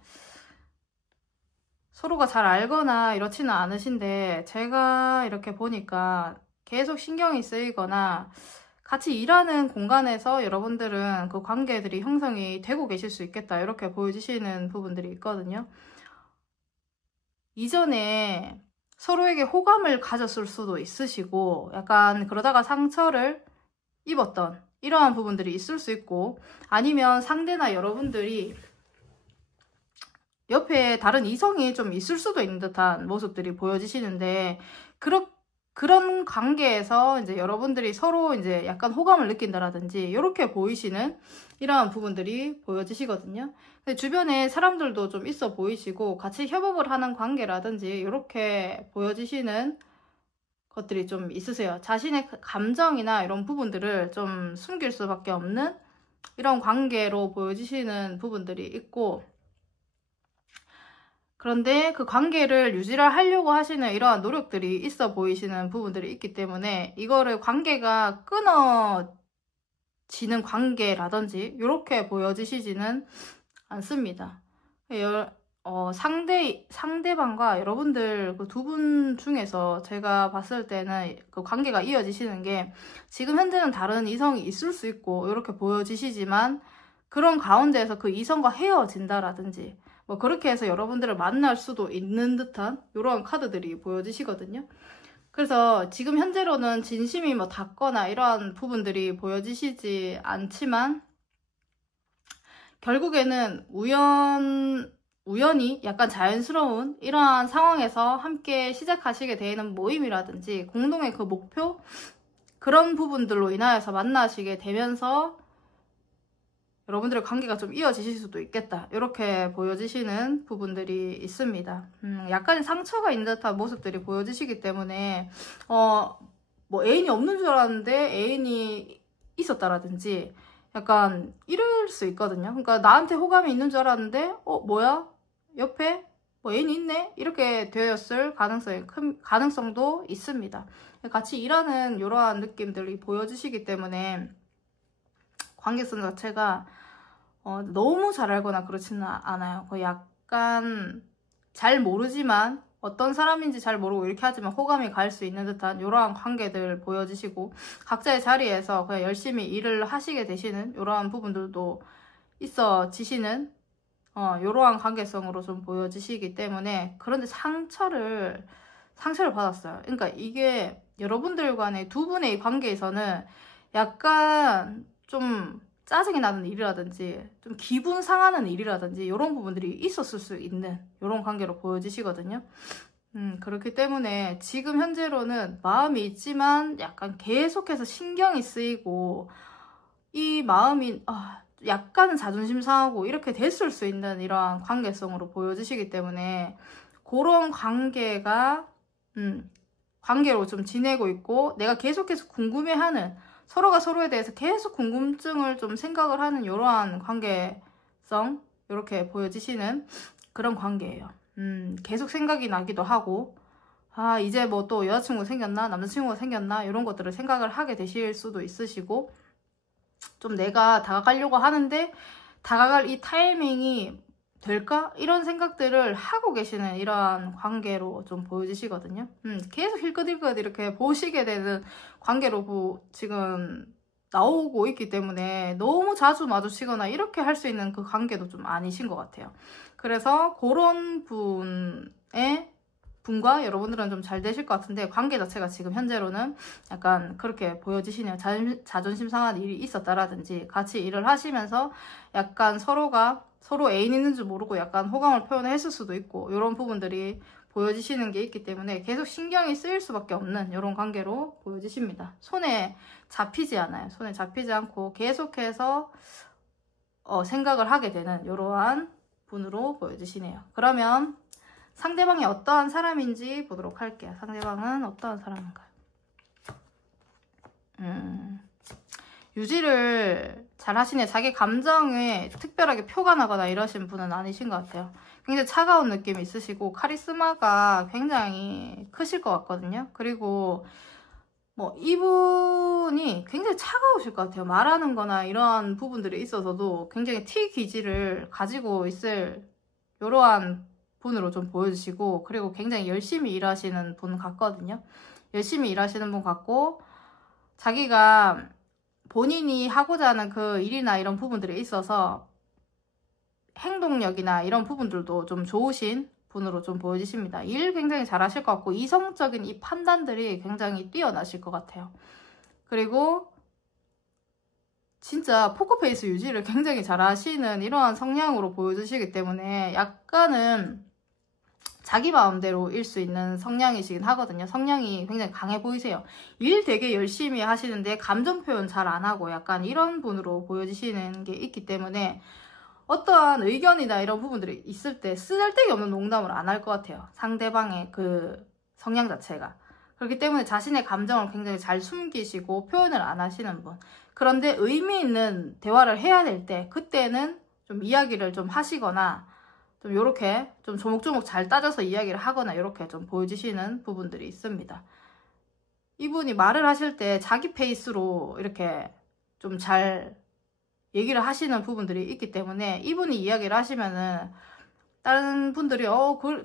서로가 잘 알거나 이렇지는 않으신데, 제가 이렇게 보니까 계속 신경이 쓰이거나 같이 일하는 공간에서 여러분들은 그 관계들이 형성이 되고 계실 수 있겠다, 이렇게 보여지시는 부분들이 있거든요. 이전에 서로에게 호감을 가졌을 수도 있으시고, 약간 그러다가 상처를 입었던 이러한 부분들이 있을 수 있고, 아니면 상대나 여러분들이 옆에 다른 이성이 좀 있을 수도 있는 듯한 모습들이 보여지시는데, 그런 관계에서 이제 여러분들이 서로 이제 약간 호감을 느낀다라든지 이렇게 보이시는 이러한 부분들이 보여지시거든요. 근데 주변에 사람들도 좀 있어 보이시고 같이 협업을 하는 관계라든지 이렇게 보여지시는 것들이 좀 있으세요. 자신의 감정이나 이런 부분들을 좀 숨길 수밖에 없는 이런 관계로 보여지시는 부분들이 있고, 그런데 그 관계를 유지를 하려고 하시는 이러한 노력들이 있어 보이시는 부분들이 있기 때문에 이거를 관계가 끊어지는 관계라든지 이렇게 보여지시지는 않습니다. 상대방과 여러분들 그 두 분 중에서 제가 봤을 때는 그 관계가 이어지시는 게, 지금 현재는 다른 이성이 있을 수 있고 이렇게 보여지시지만 그런 가운데에서 그 이성과 헤어진다라든지 뭐 그렇게 해서 여러분들을 만날 수도 있는 듯한 이런 카드들이 보여지시거든요. 그래서 지금 현재로는 진심이 뭐 닿거나 이러한 부분들이 보여지시지 않지만, 결국에는 우연히 약간 자연스러운 이러한 상황에서 함께 시작하시게 되는 모임이라든지 공동의 그 목표, 그런 부분들로 인하여서 만나시게 되면서 여러분들의 관계가 좀 이어지실 수도 있겠다, 이렇게 보여지시는 부분들이 있습니다. 약간의 상처가 있는 듯한 모습들이 보여지시기 때문에 뭐 애인이 없는 줄 알았는데 애인이 있었다라든지 약간 이럴 수 있거든요. 그러니까 나한테 호감이 있는 줄 알았는데 뭐야? 옆에 뭐 애인이 있네? 이렇게 되었을 가능성도 있습니다. 같이 일하는 이러한 느낌들이 보여지시기 때문에 관계성 자체가 너무 잘 알거나 그렇지는 않아요. 약간 잘 모르지만, 어떤 사람인지 잘 모르고 이렇게 하지만 호감이 갈 수 있는 듯한 이러한 관계들 보여지시고, 각자의 자리에서 그냥 열심히 일을 하시게 되시는 이러한 부분들도 있어지시는 이러한 관계성으로 좀 보여지시기 때문에, 그런데 상처를 받았어요. 그러니까 이게 여러분들 간의 두 분의 이 관계에서는 약간 좀 짜증이 나는 일이라든지 좀 기분 상하는 일이라든지 이런 부분들이 있었을 수 있는 이런 관계로 보여지시거든요. 그렇기 때문에 지금 현재로는 마음이 있지만 약간 계속해서 신경이 쓰이고, 이 마음이 약간은 자존심 상하고 이렇게 됐을 수 있는 이러한 관계성으로 보여지시기 때문에, 그런 관계로 좀 지내고 있고, 내가 계속해서 궁금해하는, 서로가 서로에 대해서 계속 궁금증을 좀 생각을 하는 이러한 관계성, 이렇게 보여지시는 그런 관계예요. 계속 생각이 나기도 하고, 이제 뭐 또 여자친구 생겼나? 남자친구가 생겼나? 이런 것들을 생각을 하게 되실 수도 있으시고, 좀 내가 다가가려고 하는데 다가갈 이 타이밍이 될까? 이런 생각들을 하고 계시는 이러한 관계로 좀 보여지시거든요. 계속 힐끗힐끗 이렇게 보시게 되는 관계로 지금 나오고 있기 때문에 너무 자주 마주치거나 이렇게 할 수 있는 그 관계도 좀 아니신 것 같아요. 그래서 그런 분과 여러분들은 좀 잘 되실 것 같은데, 관계 자체가 지금 현재로는 약간 그렇게 보여지시네요. 자존심 상한 일이 있었다라든지, 같이 일을 하시면서 약간 서로가 서로 애인 있는 줄 모르고 약간 호감을 표현했을 수도 있고, 이런 부분들이 보여지시는 게 있기 때문에 계속 신경이 쓰일 수밖에 없는 이런 관계로 보여지십니다. 손에 잡히지 않아요. 손에 잡히지 않고 계속해서 생각을 하게 되는 이러한 분으로 보여지시네요. 그러면 상대방이 어떠한 사람인지 보도록 할게요. 상대방은 어떠한 사람인가요? 유지를 잘 하시네. 자기 감정에 특별하게 표가 나거나 이러신 분은 아니신 것 같아요. 굉장히 차가운 느낌이 있으시고 카리스마가 굉장히 크실 것 같거든요. 그리고 뭐 이분이 굉장히 차가우실 것 같아요. 말하는 거나 이런 부분들이 있어서도 굉장히 티 기질을 가지고 있을 이러한 분으로 좀 보여주시고, 그리고 굉장히 열심히 일하시는 분 같거든요. 열심히 일하시는 분 같고, 자기가 본인이 하고자 하는 그 일이나 이런 부분들이 있어서 행동력이나 이런 부분들도 좀 좋으신 분으로 좀 보여지십니다. 일 굉장히 잘하실 것 같고, 이성적인 이 판단들이 굉장히 뛰어나실 것 같아요. 그리고 진짜 포커페이스 유지를 굉장히 잘하시는 이러한 성향으로 보여주시기 때문에 약간은 자기 마음대로일 수 있는 성향이시긴 하거든요. 성향이 굉장히 강해 보이세요. 일 되게 열심히 하시는데 감정 표현 잘 안 하고 약간 이런 분으로 보여지시는 게 있기 때문에 어떠한 의견이나 이런 부분들이 있을 때 쓰잘데기 없는 농담을 안 할 것 같아요. 상대방의 그 성향 자체가. 그렇기 때문에 자신의 감정을 굉장히 잘 숨기시고 표현을 안 하시는 분. 그런데 의미 있는 대화를 해야 될 때 그때는 좀 이야기를 좀 하시거나 좀 요렇게 좀 조목조목 잘 따져서 이야기를 하거나 이렇게 좀 보여주시는 부분들이 있습니다. 이분이 말을 하실 때 자기 페이스로 이렇게 좀 잘 얘기를 하시는 부분들이 있기 때문에 이분이 이야기를 하시면은 다른 분들이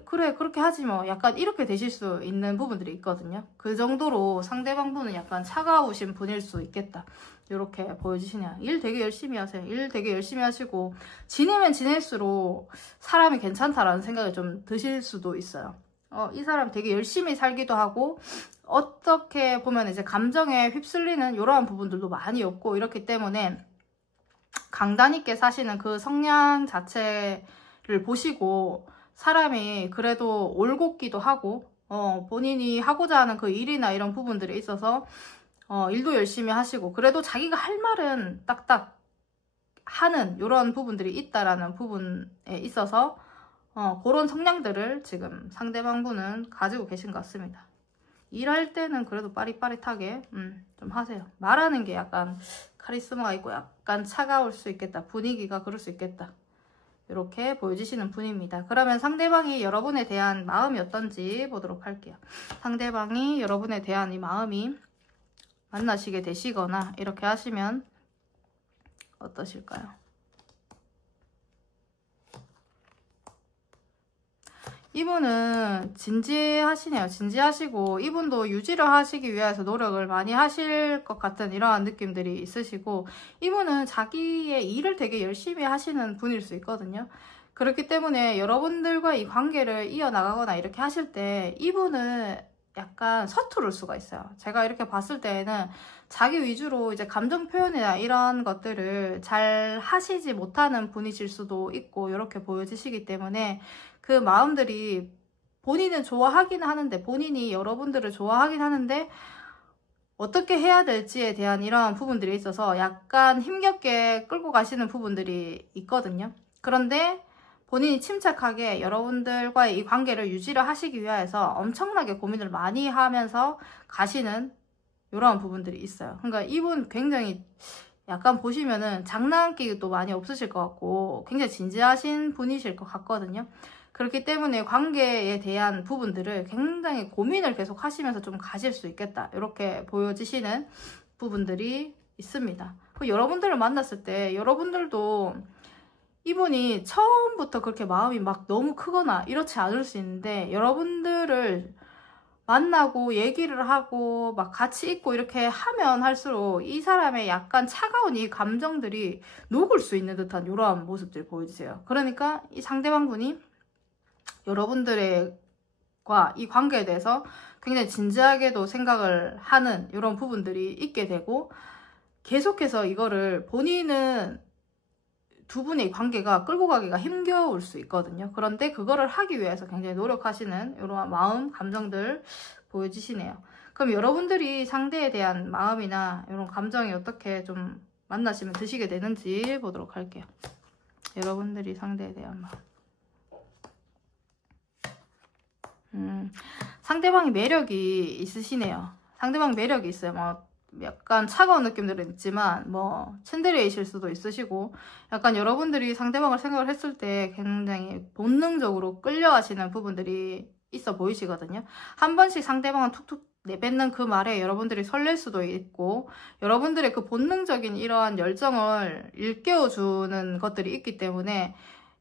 그래 그렇게 하지 뭐 약간 이렇게 되실 수 있는 부분들이 있거든요. 그 정도로 상대방 분은 약간 차가우신 분일 수 있겠다. 이렇게 보여주시네요. 일 되게 열심히 하세요. 일 되게 열심히 하시고 지내면 지낼수록 사람이 괜찮다라는 생각이 좀 드실 수도 있어요. 이 사람 되게 열심히 살기도 하고 어떻게 보면 이제 감정에 휩쓸리는 이러한 부분들도 많이 없고 이렇기 때문에 강단 있게 사시는 그 성향 자체를 보시고 사람이 그래도 올곧기도 하고 본인이 하고자 하는 그 일이나 이런 부분들에 있어서 일도 열심히 하시고 그래도 자기가 할 말은 딱딱 하는 이런 부분들이 있다라는 부분에 있어서 그런 성향들을 지금 상대방 분은 가지고 계신 것 같습니다. 일할 때는 그래도 빠릿빠릿하게 좀 하세요. 말하는 게 약간 카리스마가 있고 약간 차가울 수 있겠다. 분위기가 그럴 수 있겠다. 이렇게 보여주시는 분입니다. 그러면 상대방이 여러분에 대한 마음이 어떤지 보도록 할게요. 상대방이 여러분에 대한 이 마음이 만나시게 되시거나 이렇게 하시면 어떠실까요? 이분은 진지하시네요. 진지하시고 이분도 유지를 하시기 위해서 노력을 많이 하실 것 같은 이러한 느낌들이 있으시고 이분은 자기의 일을 되게 열심히 하시는 분일 수 있거든요. 그렇기 때문에 여러분들과 이 관계를 이어나가거나 이렇게 하실 때 이분은 약간 서투를 수가 있어요. 제가 이렇게 봤을 때에는 자기 위주로 이제 감정 표현이나 이런 것들을 잘 하시지 못하는 분이실 수도 있고 이렇게 보여지시기 때문에 그 마음들이 본인은 좋아하긴 하는데 본인이 여러분들을 좋아하긴 하는데 어떻게 해야 될지에 대한 이러한 부분들이 있어서 약간 힘겹게 끌고 가시는 부분들이 있거든요. 그런데 본인이 침착하게 여러분들과의 이 관계를 유지를 하시기 위해서 엄청나게 고민을 많이 하면서 가시는 이러한 부분들이 있어요. 그러니까 이분 굉장히 약간 보시면은 장난기도 많이 없으실 것 같고 굉장히 진지하신 분이실 것 같거든요. 그렇기 때문에 관계에 대한 부분들을 굉장히 고민을 계속 하시면서 좀 가실 수 있겠다. 이렇게 보여지시는 부분들이 있습니다. 여러분들을 만났을 때 여러분들도 이분이 처음부터 그렇게 마음이 막 너무 크거나 이렇지 않을 수 있는데 여러분들을 만나고 얘기를 하고 막 같이 있고 이렇게 하면 할수록 이 사람의 약간 차가운 이 감정들이 녹을 수 있는 듯한 이러한 모습들이 보여주세요. 그러니까 이 상대방분이 여러분들의 분들과 이 관계에 대해서 굉장히 진지하게도 생각을 하는 이런 부분들이 있게 되고, 계속해서 이거를 본인은 두 분의 관계가 끌고 가기가 힘겨울 수 있거든요. 그런데 그거를 하기 위해서 굉장히 노력하시는 이런 마음, 감정들 보여지시네요. 그럼 여러분들이 상대에 대한 마음이나 이런 감정이 어떻게 좀 만나시면 드시게 되는지 보도록 할게요. 여러분들이 상대에 대한 마음. 상대방이 매력이 있으시네요. 상대방 매력이 있어요. 뭐 약간 차가운 느낌들은 있지만 뭐 츤데레이실 수도 있으시고, 약간 여러분들이 상대방을 생각을 했을 때 굉장히 본능적으로 끌려하시는 부분들이 있어 보이시거든요. 한 번씩 상대방은 툭툭 내뱉는 그 말에 여러분들이 설렐 수도 있고, 여러분들의 그 본능적인 이러한 열정을 일깨워주는 것들이 있기 때문에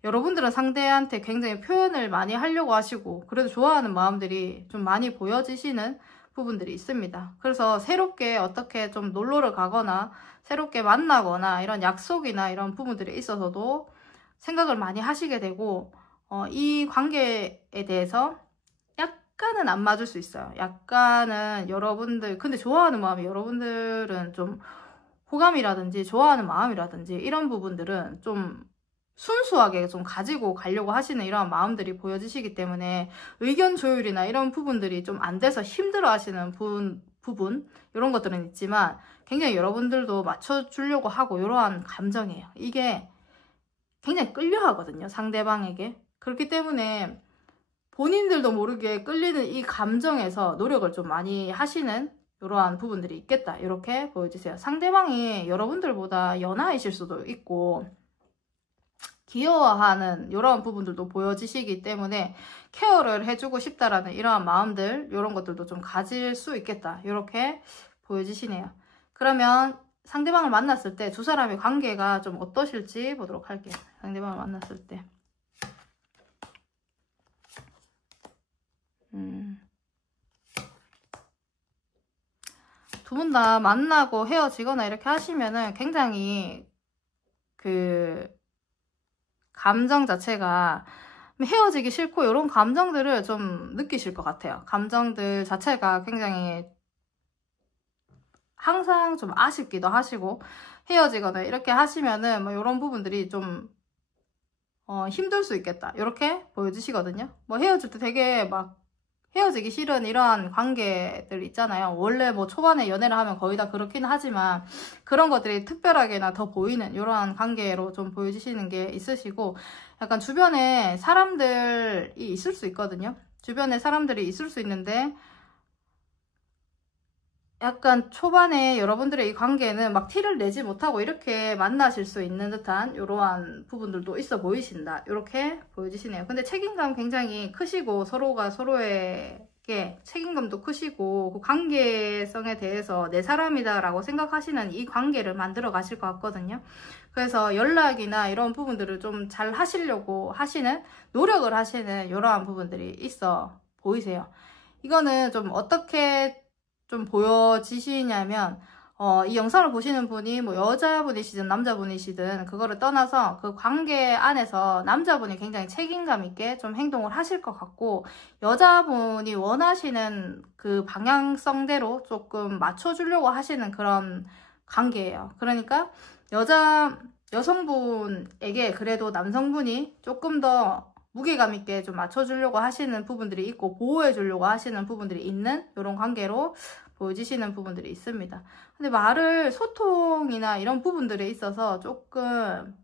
여러분들은 상대한테 굉장히 표현을 많이 하려고 하시고, 그래도 좋아하는 마음들이 좀 많이 보여지시는 부분들이 있습니다. 그래서 새롭게 어떻게 좀 놀러를 가거나 새롭게 만나거나 이런 약속이나 이런 부분들이 있어서도 생각을 많이 하시게 되고, 이 관계에 대해서 약간은 안 맞을 수 있어요. 약간은 여러분들, 근데 좋아하는 마음이, 여러분들은 좀 호감이라든지 좋아하는 마음이라든지 이런 부분들은 좀 순수하게 좀 가지고 가려고 하시는 이러한 마음들이 보여지시기 때문에 의견 조율이나 이런 부분들이 좀 안 돼서 힘들어 하시는 부분 이런 것들은 있지만, 굉장히 여러분들도 맞춰주려고 하고 이러한 감정이에요. 이게 굉장히 끌려 하거든요, 상대방에게. 그렇기 때문에 본인들도 모르게 끌리는 이 감정에서 노력을 좀 많이 하시는 이러한 부분들이 있겠다, 이렇게 보여주세요. 상대방이 여러분들보다 연하이실 수도 있고 귀여워하는 이런 부분들도 보여지시기 때문에 케어를 해주고 싶다라는 이러한 마음들, 이런 것들도 좀 가질 수 있겠다, 이렇게 보여지시네요. 그러면 상대방을 만났을 때 두 사람의 관계가 좀 어떠실지 보도록 할게요. 상대방을 만났을 때 두 분 다 만나고 헤어지거나 이렇게 하시면은 굉장히 그 감정 자체가 헤어지기 싫고 이런 감정들을 좀 느끼실 것 같아요. 감정들 자체가 굉장히 항상 좀 아쉽기도 하시고, 헤어지거나 이렇게 하시면은 뭐 이런 부분들이 좀 힘들 수 있겠다, 이렇게 보여주시거든요. 뭐 헤어질 때 되게 막 헤어지기 싫은 이러한 관계들 있잖아요. 원래 뭐 초반에 연애를 하면 거의 다 그렇긴 하지만 그런 것들이 특별하게나 더 보이는 이러한 관계로 좀 보여지시는 게 있으시고, 약간 주변에 사람들이 있을 수 있거든요. 주변에 사람들이 있을 수 있는데 약간 초반에 여러분들의 이 관계는 막 티를 내지 못하고 이렇게 만나실 수 있는 듯한 이러한 부분들도 있어 보이신다, 이렇게 보여지시네요. 근데 책임감 굉장히 크시고, 서로가 서로에게 책임감도 크시고, 그 관계성에 대해서 내 사람이다 라고 생각하시는 이 관계를 만들어 가실 것 같거든요. 그래서 연락이나 이런 부분들을 좀 잘 하시려고 하시는, 노력을 하시는 이러한 부분들이 있어 보이세요. 이거는 좀 어떻게 좀 보여지시냐면, 이 영상을 보시는 분이 뭐 여자분이시든 남자분이시든 그거를 떠나서 그 관계 안에서 남자분이 굉장히 책임감 있게 좀 행동을 하실 것 같고, 여자분이 원하시는 그 방향성대로 조금 맞춰주려고 하시는 그런 관계예요. 그러니까 여성분에게 그래도 남성분이 조금 더 무게감 있게 좀 맞춰주려고 하시는 부분들이 있고, 보호해주려고 하시는 부분들이 있는 이런 관계로 보여지시는 부분들이 있습니다. 근데 소통이나 이런 부분들에 있어서 조금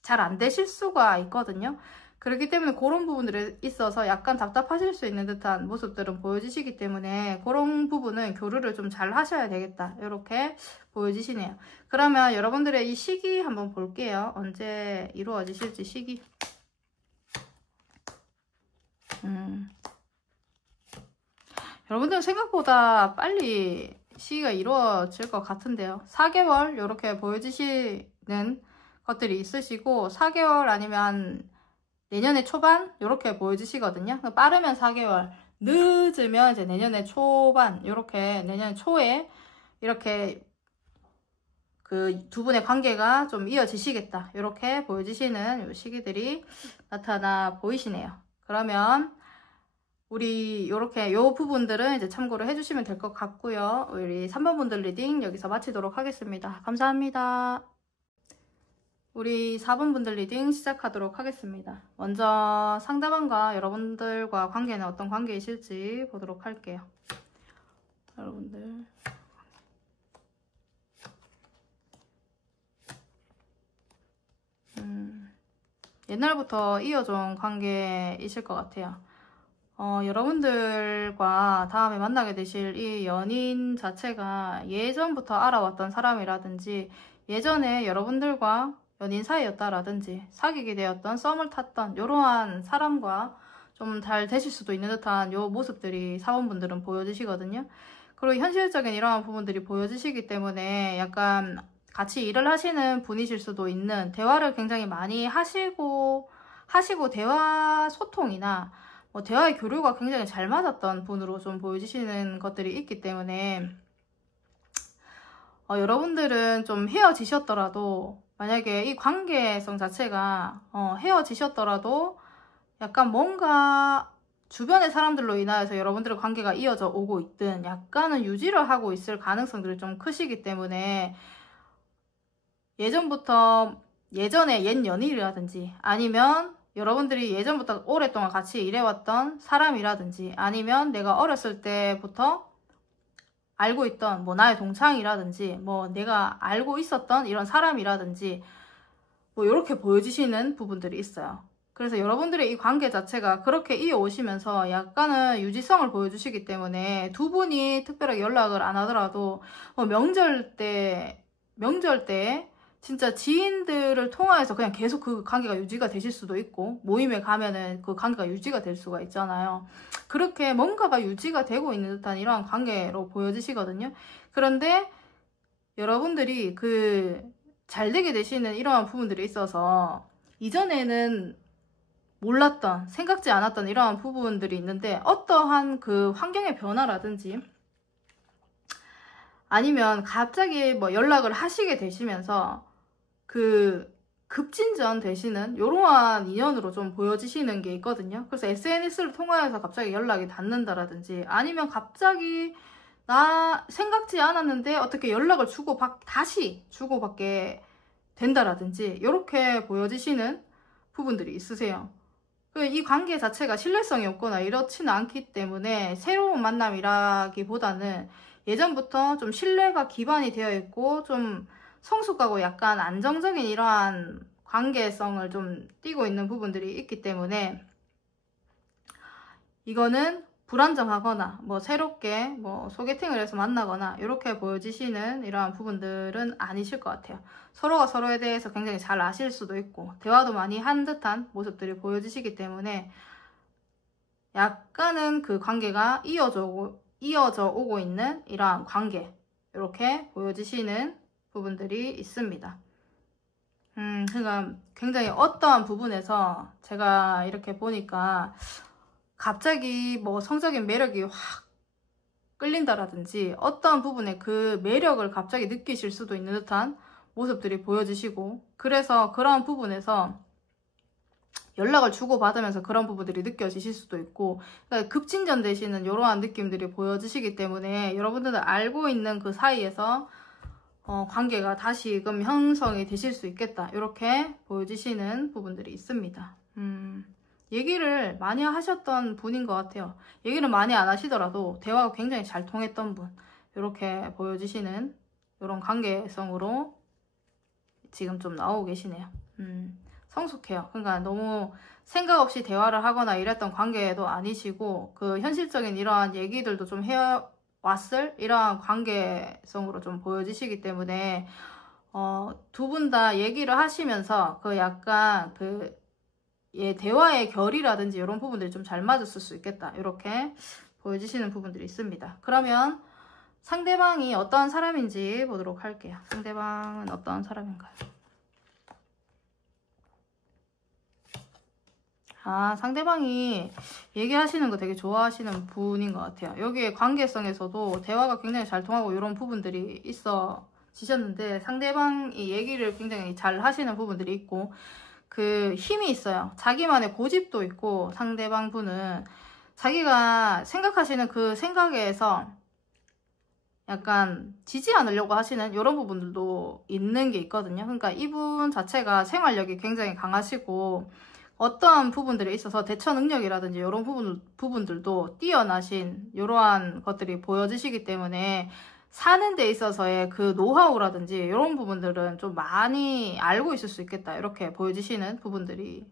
잘 안 되실 수가 있거든요. 그렇기 때문에 그런 부분들에 있어서 약간 답답하실 수 있는 듯한 모습들은 보여지시기 때문에 그런 부분은 교류를 좀 잘 하셔야 되겠다, 이렇게 보여지시네요. 그러면 여러분들의 이 시기 한번 볼게요. 언제 이루어지실지 시기. 여러분들은 생각보다 빨리 시기가 이루어질 것 같은데요. 4개월 이렇게 보여지시는 것들이 있으시고, 4개월 아니면 내년의 초반 이렇게 보여지시거든요. 빠르면 4개월, 늦으면 이제 내년의 초반, 이렇게 내년 초에 이렇게 그 두 분의 관계가 좀 이어지시겠다, 이렇게 보여지시는 시기들이 나타나 보이시네요. 그러면 우리 요렇게 요 부분들은 이제 참고를 해주시면 될 것 같고요. 우리 3번 분들 리딩 여기서 마치도록 하겠습니다. 감사합니다. 우리 4번 분들 리딩 시작하도록 하겠습니다. 먼저 상대방과 여러분들과 관계는 어떤 관계이실지 보도록 할게요. 여러분들 옛날부터 이어져온 관계이실 것 같아요. 여러분들과 다음에 만나게 되실 이 연인 자체가 예전부터 알아왔던 사람이라든지 예전에 여러분들과 연인 사이였다라든지 사귀게 되었던 썸을 탔던 이러한 사람과 좀 잘 되실 수도 있는 듯한 요 모습들이 4번 분들은 보여지시거든요. 그리고 현실적인 이러한 부분들이 보여지시기 때문에 약간 같이 일을 하시는 분이실 수도 있는, 대화를 굉장히 많이 하시고 대화 소통이나 뭐 대화의 교류가 굉장히 잘 맞았던 분으로 좀 보여지시는 것들이 있기 때문에 여러분들은 좀 헤어지셨더라도, 만약에 이 관계성 자체가 헤어지셨더라도 약간 뭔가 주변의 사람들로 인하여서 여러분들의 관계가 이어져 오고 있든 약간은 유지를 하고 있을 가능성들이 좀 크시기 때문에 예전에 옛 연인이라든지 아니면 여러분들이 예전부터 오랫동안 같이 일해왔던 사람이라든지 아니면 내가 어렸을 때부터 알고 있던 뭐 나의 동창이라든지 뭐 내가 알고 있었던 이런 사람이라든지 뭐 이렇게 보여지시는 부분들이 있어요. 그래서 여러분들의 이 관계 자체가 그렇게 이어오시면서 약간은 유지성을 보여주시기 때문에 두 분이 특별하게 연락을 안 하더라도 명절 때 진짜 지인들을 통하여서 그냥 계속 그 관계가 유지가 되실 수도 있고, 모임에 가면은 그 관계가 유지가 될 수가 있잖아요. 그렇게 뭔가가 유지가 되고 있는 듯한 이러한 관계로 보여지시거든요. 그런데 여러분들이 잘 되게 되시는 이러한 부분들이 있어서 이전에는 몰랐던, 생각지 않았던 이러한 부분들이 있는데, 어떠한 그 환경의 변화라든지 아니면 갑자기 뭐 연락을 하시게 되시면서 급진전 되시는 이러한 인연으로 좀 보여지시는 게 있거든요. 그래서 SNS를 통하여서 갑자기 연락이 닿는다라든지 아니면 갑자기 나 생각지 않았는데 어떻게 연락을 다시 주고받게 된다라든지 이렇게 보여지시는 부분들이 있으세요. 이 관계 자체가 신뢰성이 없거나 이렇지는 않기 때문에 새로운 만남이라기보다는 예전부터 좀 신뢰가 기반이 되어 있고 좀 성숙하고 약간 안정적인 이러한 관계성을 좀 띠고 있는 부분들이 있기 때문에 이거는 불안정하거나 뭐 새롭게 뭐 소개팅을 해서 만나거나 이렇게 보여지시는 이러한 부분들은 아니실 것 같아요. 서로가 서로에 대해서 굉장히 잘 아실 수도 있고 대화도 많이 한 듯한 모습들이 보여지시기 때문에 약간은 그 관계가 이어져 오고 있는 이러한 관계, 이렇게 보여지시는 부분들이 있습니다. 그러니까 굉장히 어떠한 부분에서 제가 이렇게 보니까 갑자기 뭐 성적인 매력이 확 끌린다라든지 어떠한 부분에 그 매력을 갑자기 느끼실 수도 있는 듯한 모습들이 보여지시고, 그래서 그러한 부분에서 연락을 주고받으면서 그런 부분들이 느껴지실 수도 있고, 그러니까 급진전 되시는 이러한 느낌들이 보여지시기 때문에 여러분들은 알고 있는 그 사이에서 관계가 다시금 형성이 되실 수 있겠다, 이렇게 보여지시는 부분들이 있습니다. 얘기를 많이 하셨던 분인 것 같아요. 얘기를 많이 안 하시더라도 대화가 굉장히 잘 통했던 분, 이렇게 보여지시는 이런 관계성으로 지금 좀 나오고 계시네요. 성숙해요. 그러니까 너무 생각 없이 대화를 하거나 이랬던 관계도 아니시고 그 현실적인 이러한 얘기들도 좀 해왔을 이러한 관계성으로 좀 보여지시기 때문에 두 분 다 얘기를 하시면서 약간 대화의 결이라든지 이런 부분들이 좀 잘 맞았을 수 있겠다, 이렇게 보여지시는 부분들이 있습니다. 그러면 상대방이 어떠한 사람인지 보도록 할게요. 상대방은 어떠한 사람인가요? 상대방이 얘기하시는 거 되게 좋아하시는 분인 것 같아요. 여기에 관계성에서도 대화가 굉장히 잘 통하고 이런 부분들이 있어지셨는데, 상대방이 얘기를 굉장히 잘 하시는 부분들이 있고 힘이 있어요. 자기만의 고집도 있고, 상대방 분은 자기가 생각하시는 그 생각에서 약간 지지 않으려고 하시는 이런 부분들도 있는 게 있거든요. 그러니까 이분 자체가 생활력이 굉장히 강하시고 어떠한 부분들에 있어서 대처 능력이라든지 이런 부분들도 뛰어나신 이러한 것들이 보여지시기 때문에 사는 데 있어서의 그 노하우라든지 이런 부분들은 좀 많이 알고 있을 수 있겠다, 이렇게 보여지시는 부분들이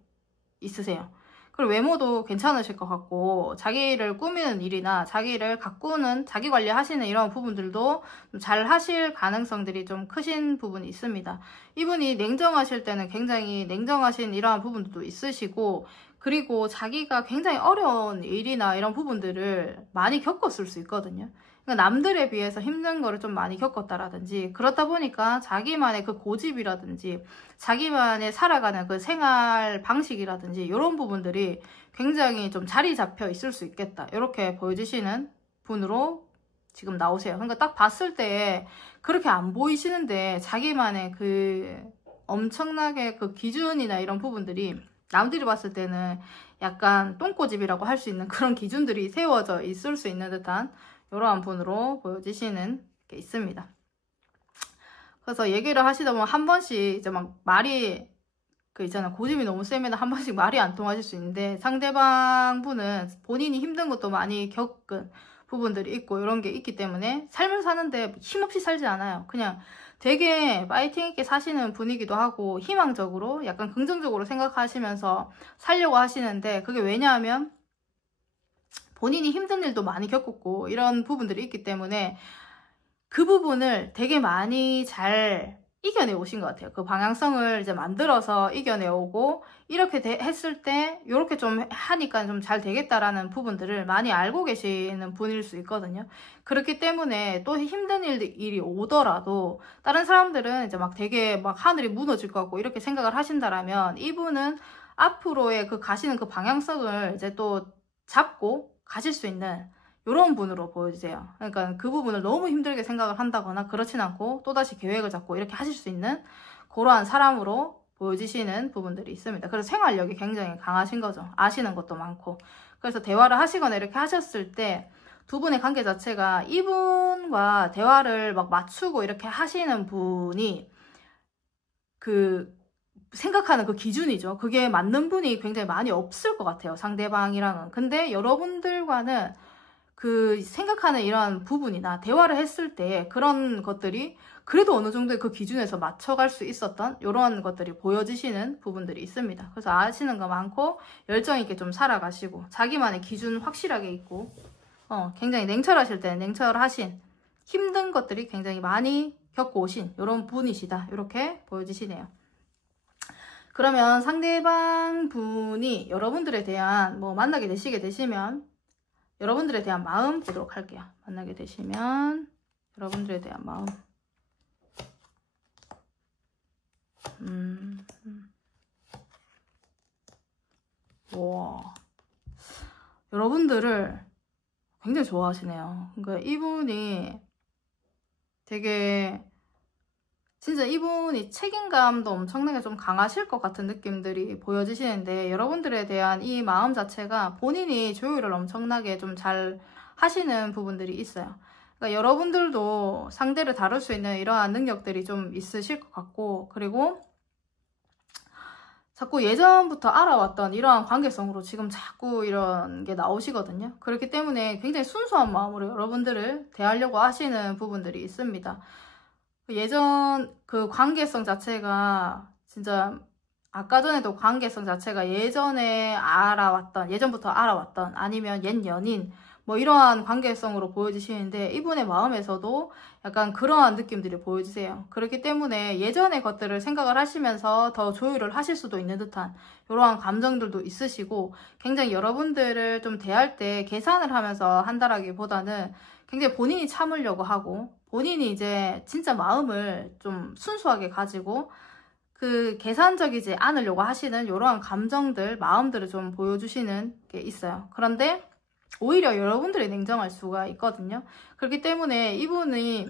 있으세요. 그리고 외모도 괜찮으실 것 같고 자기를 꾸미는 일이나 자기를 가꾸는, 자기 관리하시는 이런 부분들도 좀 잘 하실 가능성들이 좀 크신 부분이 있습니다. 이분이 냉정하실 때는 굉장히 냉정하신 이러한 부분들도 있으시고, 그리고 자기가 굉장히 어려운 일이나 이런 부분들을 많이 겪었을 수 있거든요. 그러니까 남들에 비해서 힘든 거를 좀 많이 겪었다라든지, 그렇다 보니까 자기만의 그 고집이라든지 자기만의 살아가는 그 생활 방식이라든지 이런 부분들이 굉장히 좀 자리 잡혀 있을 수 있겠다, 이렇게 보여지시는 분으로 지금 나오세요. 그러니까 딱 봤을 때 그렇게 안 보이시는데 자기만의 그 엄청나게 그 기준이나 이런 부분들이 남들이 봤을 때는 약간 똥꼬집이라고 할 수 있는 그런 기준들이 세워져 있을 수 있는 듯한 이러한 분으로 보여지시는 게 있습니다. 그래서 얘기를 하시다 보면 한 번씩 이제 막 말이 그 있잖아, 고집이 너무 세면 한 번씩 말이 안 통하실 수 있는데, 상대방 분은 본인이 힘든 것도 많이 겪은 부분들이 있고 이런 게 있기 때문에 삶을 사는데 힘없이 살지 않아요. 그냥 되게 파이팅 있게 사시는 분이기도 하고 희망적으로 약간 긍정적으로 생각하시면서 살려고 하시는데, 그게 왜냐하면 본인이 힘든 일도 많이 겪었고 이런 부분들이 있기 때문에 그 부분을 되게 많이 잘 이겨내 오신 것 같아요. 그 방향성을 이제 만들어서 이겨내 오고, 이렇게 했을 때 이렇게 좀 하니까 좀 잘 되겠다라는 부분들을 많이 알고 계시는 분일 수 있거든요. 그렇기 때문에 또 힘든 일이 오더라도 다른 사람들은 이제 막 되게 막 하늘이 무너질 것 같고 이렇게 생각을 하신다라면, 이분은 앞으로의 그 가시는 그 방향성을 이제 또 잡고 가실 수 있는 이런 분으로 보여주세요. 그러니까 그 부분을 너무 힘들게 생각을 한다거나 그렇진 않고 또다시 계획을 잡고 이렇게 하실 수 있는 그러한 사람으로 보여지시는 부분들이 있습니다. 그래서 생활력이 굉장히 강하신 거죠. 아시는 것도 많고. 그래서 대화를 하시거나 이렇게 하셨을 때 두 분의 관계 자체가 이분과 대화를 막 맞추고 이렇게 하시는 분이 그 생각하는 그 기준이죠. 그게 맞는 분이 굉장히 많이 없을 것 같아요, 상대방이랑은. 근데 여러분들과는 그 생각하는 이런 부분이나 대화를 했을 때 그런 것들이 그래도 어느 정도의 그 기준에서 맞춰갈 수 있었던 이런 것들이 보여지시는 부분들이 있습니다. 그래서 아시는 거 많고 열정 있게 좀 살아가시고 자기만의 기준 확실하게 있고 굉장히 냉철하실 때는 냉철하신, 힘든 것들이 굉장히 많이 겪어오신 이런 분이시다, 이렇게 보여지시네요. 그러면 상대방 분이 여러분들에 대한 만나게 되시게 되시면 여러분들에 대한 마음 보도록 할게요. 만나게 되시면 여러분들에 대한 마음. 와, 여러분들을 굉장히 좋아하시네요. 그러니까 이분이 되게 진짜 이분이 책임감도 엄청나게 좀 강하실 것 같은 느낌들이 보여지시는데, 여러분들에 대한 이 마음 자체가 본인이 조율을 엄청나게 좀 잘 하시는 부분들이 있어요. 그러니까 여러분들도 상대를 다룰 수 있는 이러한 능력들이 좀 있으실 것 같고, 그리고 자꾸 예전부터 알아왔던 이러한 관계성으로 지금 자꾸 이런 게 나오시거든요. 그렇기 때문에 굉장히 순수한 마음으로 여러분들을 대하려고 하시는 부분들이 있습니다. 예전 그 관계성 자체가 진짜 아까 전에도 관계성 자체가 예전부터 알아왔던 아니면 옛 연인 이러한 관계성으로 보여지시는데, 이분의 마음에서도 약간 그러한 느낌들이 보여지세요. 그렇기 때문에 예전의 것들을 생각을 하시면서 더 조율을 하실 수도 있는 듯한 이러한 감정들도 있으시고, 굉장히 여러분들을 좀 대할 때 계산을 하면서 한다라기보다는 굉장히 본인이 참으려고 하고 본인이 이제 진짜 마음을 좀 순수하게 가지고 그 계산적이지 않으려고 하시는 이러한 감정들, 마음들을 좀 보여주시는 게 있어요. 그런데 오히려 여러분들이 냉정할 수가 있거든요. 그렇기 때문에 이분이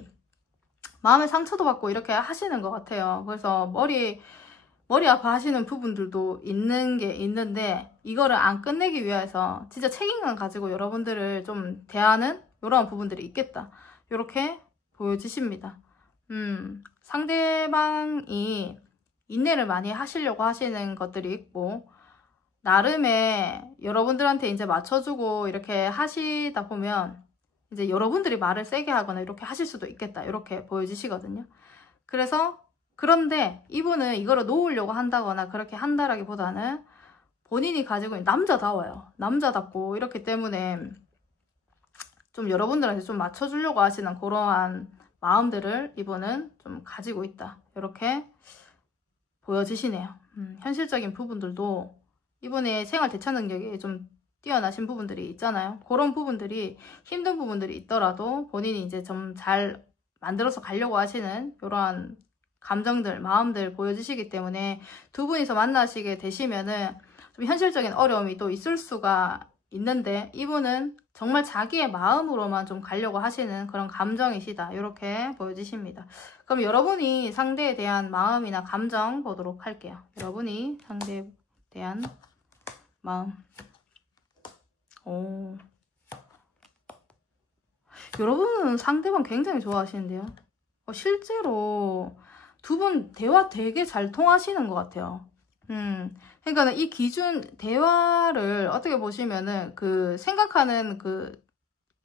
마음의 상처도 받고 이렇게 하시는 것 같아요. 그래서 머리 아파하시는 부분들도 있는 게 있는데 이거를 안 끝내기 위해서 진짜 책임감 가지고 여러분들을 좀 대하는 이런 부분들이 있겠다. 이렇게 보여지십니다. 상대방이 인내를 많이 하시려고 하시는 것들이 있고 나름의 여러분들한테 이제 맞춰주고 이렇게 하시다 보면 이제 여러분들이 말을 세게 하거나 이렇게 하실 수도 있겠다. 이렇게 보여지시거든요. 그런데 이분은 이거를 놓으려고 한다거나 그렇게 한다라기보다는 본인이 가지고 있는 남자다워요. 남자답고 이렇기 때문에 좀 여러분들한테 좀 맞춰주려고 하시는 그러한 마음들을 이분은 좀 가지고 있다. 이렇게 보여지시네요. 현실적인 부분들도 이분의 생활 대처 능력이 좀 뛰어나신 부분들이 있잖아요. 그런 부분들이 힘든 부분들이 있더라도 본인이 이제 좀 잘 만들어서 가려고 하시는 이러한 감정들, 마음들 보여주시기 때문에 두 분이서 만나시게 되시면은 좀 현실적인 어려움이 또 있을 수가 있는데 이분은 정말 자기의 마음으로만 좀 가려고 하시는 그런 감정이시다. 이렇게 보여지십니다. 그럼 여러분이 상대에 대한 마음이나 감정 보도록 할게요. 여러분이 상대에 대한 마음. 오. 여러분은 상대방 굉장히 좋아하시는데요. 실제로 두 분 대화 되게 잘 통하시는 것 같아요. 그러니까 이 기준 대화를 어떻게 보시면은 그 생각하는 그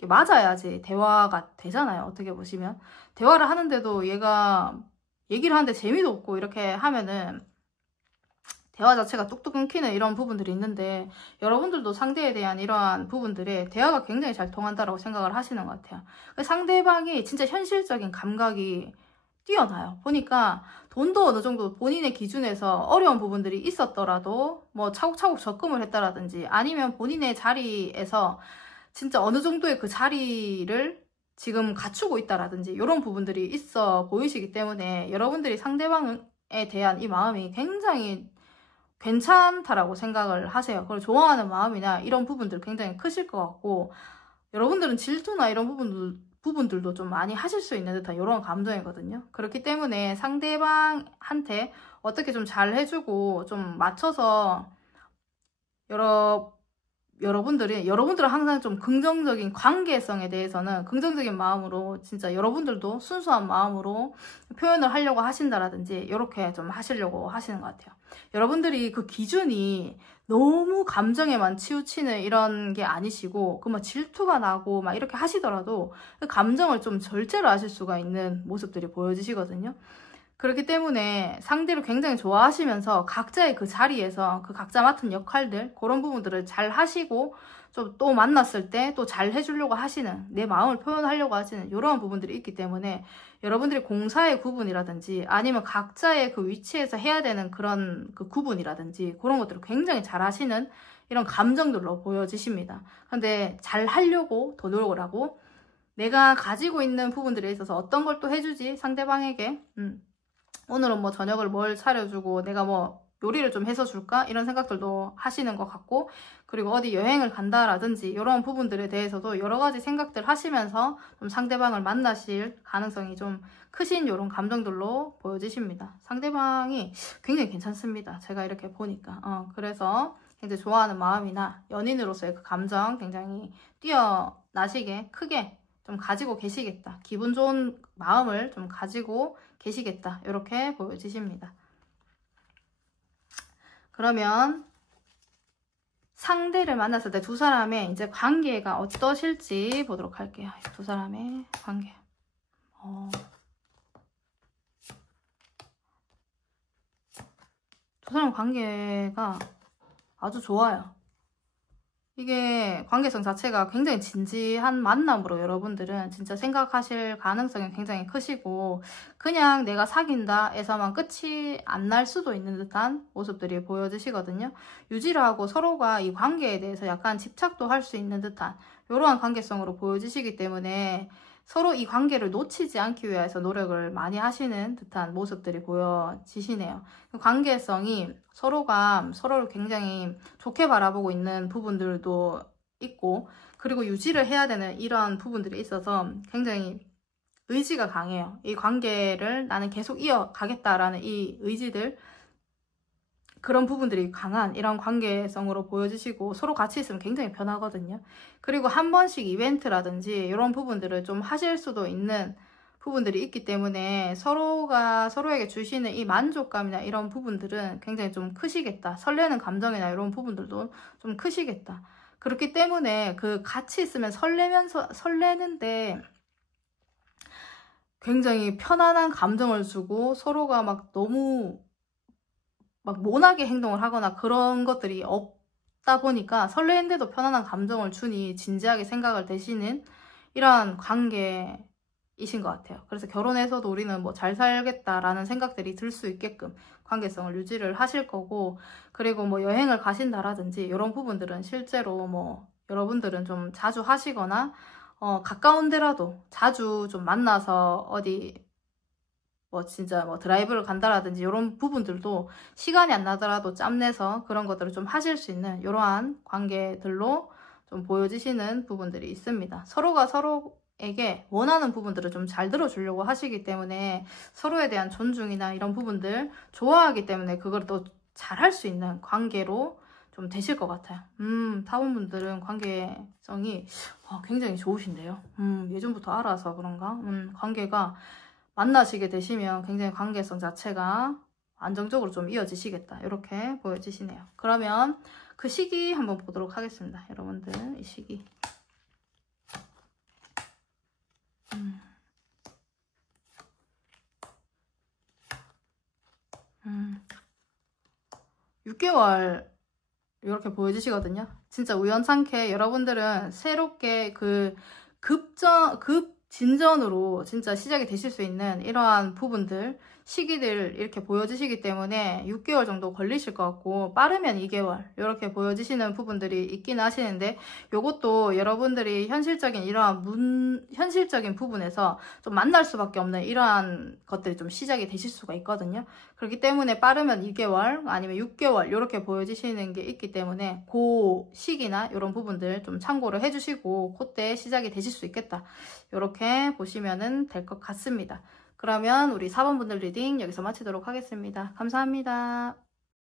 맞아야지 대화가 되잖아요. 어떻게 보시면 대화를 하는데도 얘가 얘기를 하는데 재미도 없고 이렇게 하면은 대화 자체가 뚝뚝 끊기는 이런 부분들이 있는데 여러분들도 상대에 대한 이러한 부분들에 대화가 굉장히 잘 통한다라고 생각을 하시는 것 같아요. 상대방이 진짜 현실적인 감각이 뛰어나요. 보니까 돈도 어느 정도 본인의 기준에서 어려운 부분들이 있었더라도 뭐 차곡차곡 적금을 했다라든지 아니면 본인의 자리에서 진짜 어느 정도의 그 자리를 지금 갖추고 있다라든지 이런 부분들이 있어 보이시기 때문에 여러분들이 상대방에 대한 이 마음이 굉장히 괜찮다라고 생각을 하세요. 그걸 좋아하는 마음이나 이런 부분들 굉장히 크실 것 같고 여러분들은 질투나 이런 부분들도 좀 많이 하실 수 있는 듯한 이런 감정이거든요. 그렇기 때문에 상대방한테 어떻게 좀 잘 해주고 좀 맞춰서 여러분들은 항상 좀 긍정적인 관계성에 대해서는 긍정적인 마음으로 진짜 여러분들도 순수한 마음으로 표현을 하려고 하신다라든지 이렇게 좀 하시려고 하시는 것 같아요. 여러분들이 그 기준이 너무 감정에만 치우치는 이런 게 아니시고 그 막 질투가 나고 막 이렇게 하시더라도 그 감정을 좀 절제를 하실 수가 있는 모습들이 보여지시거든요. 그렇기 때문에 상대를 굉장히 좋아하시면서 각자의 그 자리에서 그 각자 맡은 역할들 그런 부분들을 잘 하시고 좀 또 만났을 때 또 잘 해주려고 하시는 내 마음을 표현하려고 하시는 이런 부분들이 있기 때문에 여러분들이 공사의 구분이라든지 아니면 각자의 그 위치에서 해야 되는 그런 그 구분이라든지 그런 것들을 굉장히 잘 하시는 이런 감정들로 보여지십니다. 근데 잘 하려고 더 노력을 하고 내가 가지고 있는 부분들에 있어서 어떤 걸 또 해주지 상대방에게 오늘은 뭐 저녁을 뭘 차려주고 내가 뭐 요리를 좀 해서 줄까? 이런 생각들도 하시는 것 같고 그리고 어디 여행을 간다라든지 이런 부분들에 대해서도 여러 가지 생각들 하시면서 좀 상대방을 만나실 가능성이 좀 크신 이런 감정들로 보여지십니다. 상대방이 굉장히 괜찮습니다. 제가 이렇게 보니까 그래서 굉장히 좋아하는 마음이나 연인으로서의 그 감정 굉장히 뛰어나시게 크게 좀 가지고 계시겠다. 기분 좋은 마음을 좀 가지고 계시겠다. 이렇게 보여지십니다. 그러면 상대를 만났을 때 두 사람의 이제 관계가 어떠실지 보도록 할게요. 두 사람의 관계. 두 사람 관계가 아주 좋아요. 이게 관계성 자체가 굉장히 진지한 만남으로 여러분들은 진짜 생각하실 가능성이 굉장히 크시고 그냥 내가 사귄다에서만 끝이 안 날 수도 있는 듯한 모습들이 보여지시거든요. 유지를 하고 서로가 이 관계에 대해서 약간 집착도 할 수 있는 듯한 이러한 관계성으로 보여지시기 때문에 서로 이 관계를 놓치지 않기 위해서 노력을 많이 하시는 듯한 모습들이 보여지시네요. 관계성이 서로가 서로를 굉장히 좋게 바라보고 있는 부분들도 있고 그리고 유지를 해야 되는 이러한 부분들이 있어서 굉장히 의지가 강해요. 이 관계를 나는 계속 이어가겠다라는 이 의지들 그런 부분들이 강한 이런 관계성으로 보여지시고 서로 같이 있으면 굉장히 편하거든요. 그리고 한 번씩 이벤트라든지 이런 부분들을 좀 하실 수도 있는 부분들이 있기 때문에 서로가 서로에게 주시는 이 만족감이나 이런 부분들은 굉장히 좀 크시겠다. 설레는 감정이나 이런 부분들도 좀 크시겠다. 그렇기 때문에 그 같이 있으면 설레는데 굉장히 편안한 감정을 주고 서로가 막 너무 막 모나게 행동을 하거나 그런 것들이 없다 보니까 설레는데도 편안한 감정을 주니 진지하게 생각을 되시는 이러한 관계이신 것 같아요. 그래서 결혼해서도 우리는 뭐 잘 살겠다라는 생각들이 들 수 있게끔 관계성을 유지를 하실 거고, 그리고 뭐 여행을 가신다라든지 이런 부분들은 실제로 뭐 여러분들은 좀 자주 하시거나 가까운 데라도 자주 좀 만나서 어디 뭐 진짜 뭐 드라이브를 간다라든지 이런 부분들도 시간이 안 나더라도 짬내서 그런 것들을 좀 하실 수 있는 이러한 관계들로 좀 보여지시는 부분들이 있습니다. 서로가 서로에게 원하는 부분들을 좀 잘 들어주려고 하시기 때문에 서로에 대한 존중이나 이런 부분들 좋아하기 때문에 그걸 또 잘 할 수 있는 관계로 좀 되실 것 같아요. 타원분들은 관계성이 굉장히 좋으신데요. 예전부터 알아서 그런가? 관계가 만나시게 되시면 굉장히 관계성 자체가 안정적으로 좀 이어지시겠다. 이렇게 보여지시네요. 그러면 그 시기 한번 보도록 하겠습니다. 여러분들 이 시기 6개월 이렇게 보여지시거든요. 진짜 우연찮게 여러분들은 새롭게 그 진전으로 진짜 시작이 되실 수 있는 이러한 부분들, 시기들 이렇게 보여지시기 때문에 6개월 정도 걸리실 것 같고, 빠르면 2개월 이렇게 보여지시는 부분들이 있긴 하시는데, 요것도 여러분들이 현실적인 이러한 현실적인 부분에서 좀 만날 수밖에 없는 이러한 것들이 좀 시작이 되실 수가 있거든요. 그렇기 때문에 빠르면 2개월 아니면 6개월 이렇게 보여지시는 게 있기 때문에 그 시기나 이런 부분들 좀 참고를 해주시고 그때 시작이 되실 수 있겠다. 이렇게 보시면 될 것 같습니다. 그러면 우리 4번 분들 리딩 여기서 마치도록 하겠습니다. 감사합니다.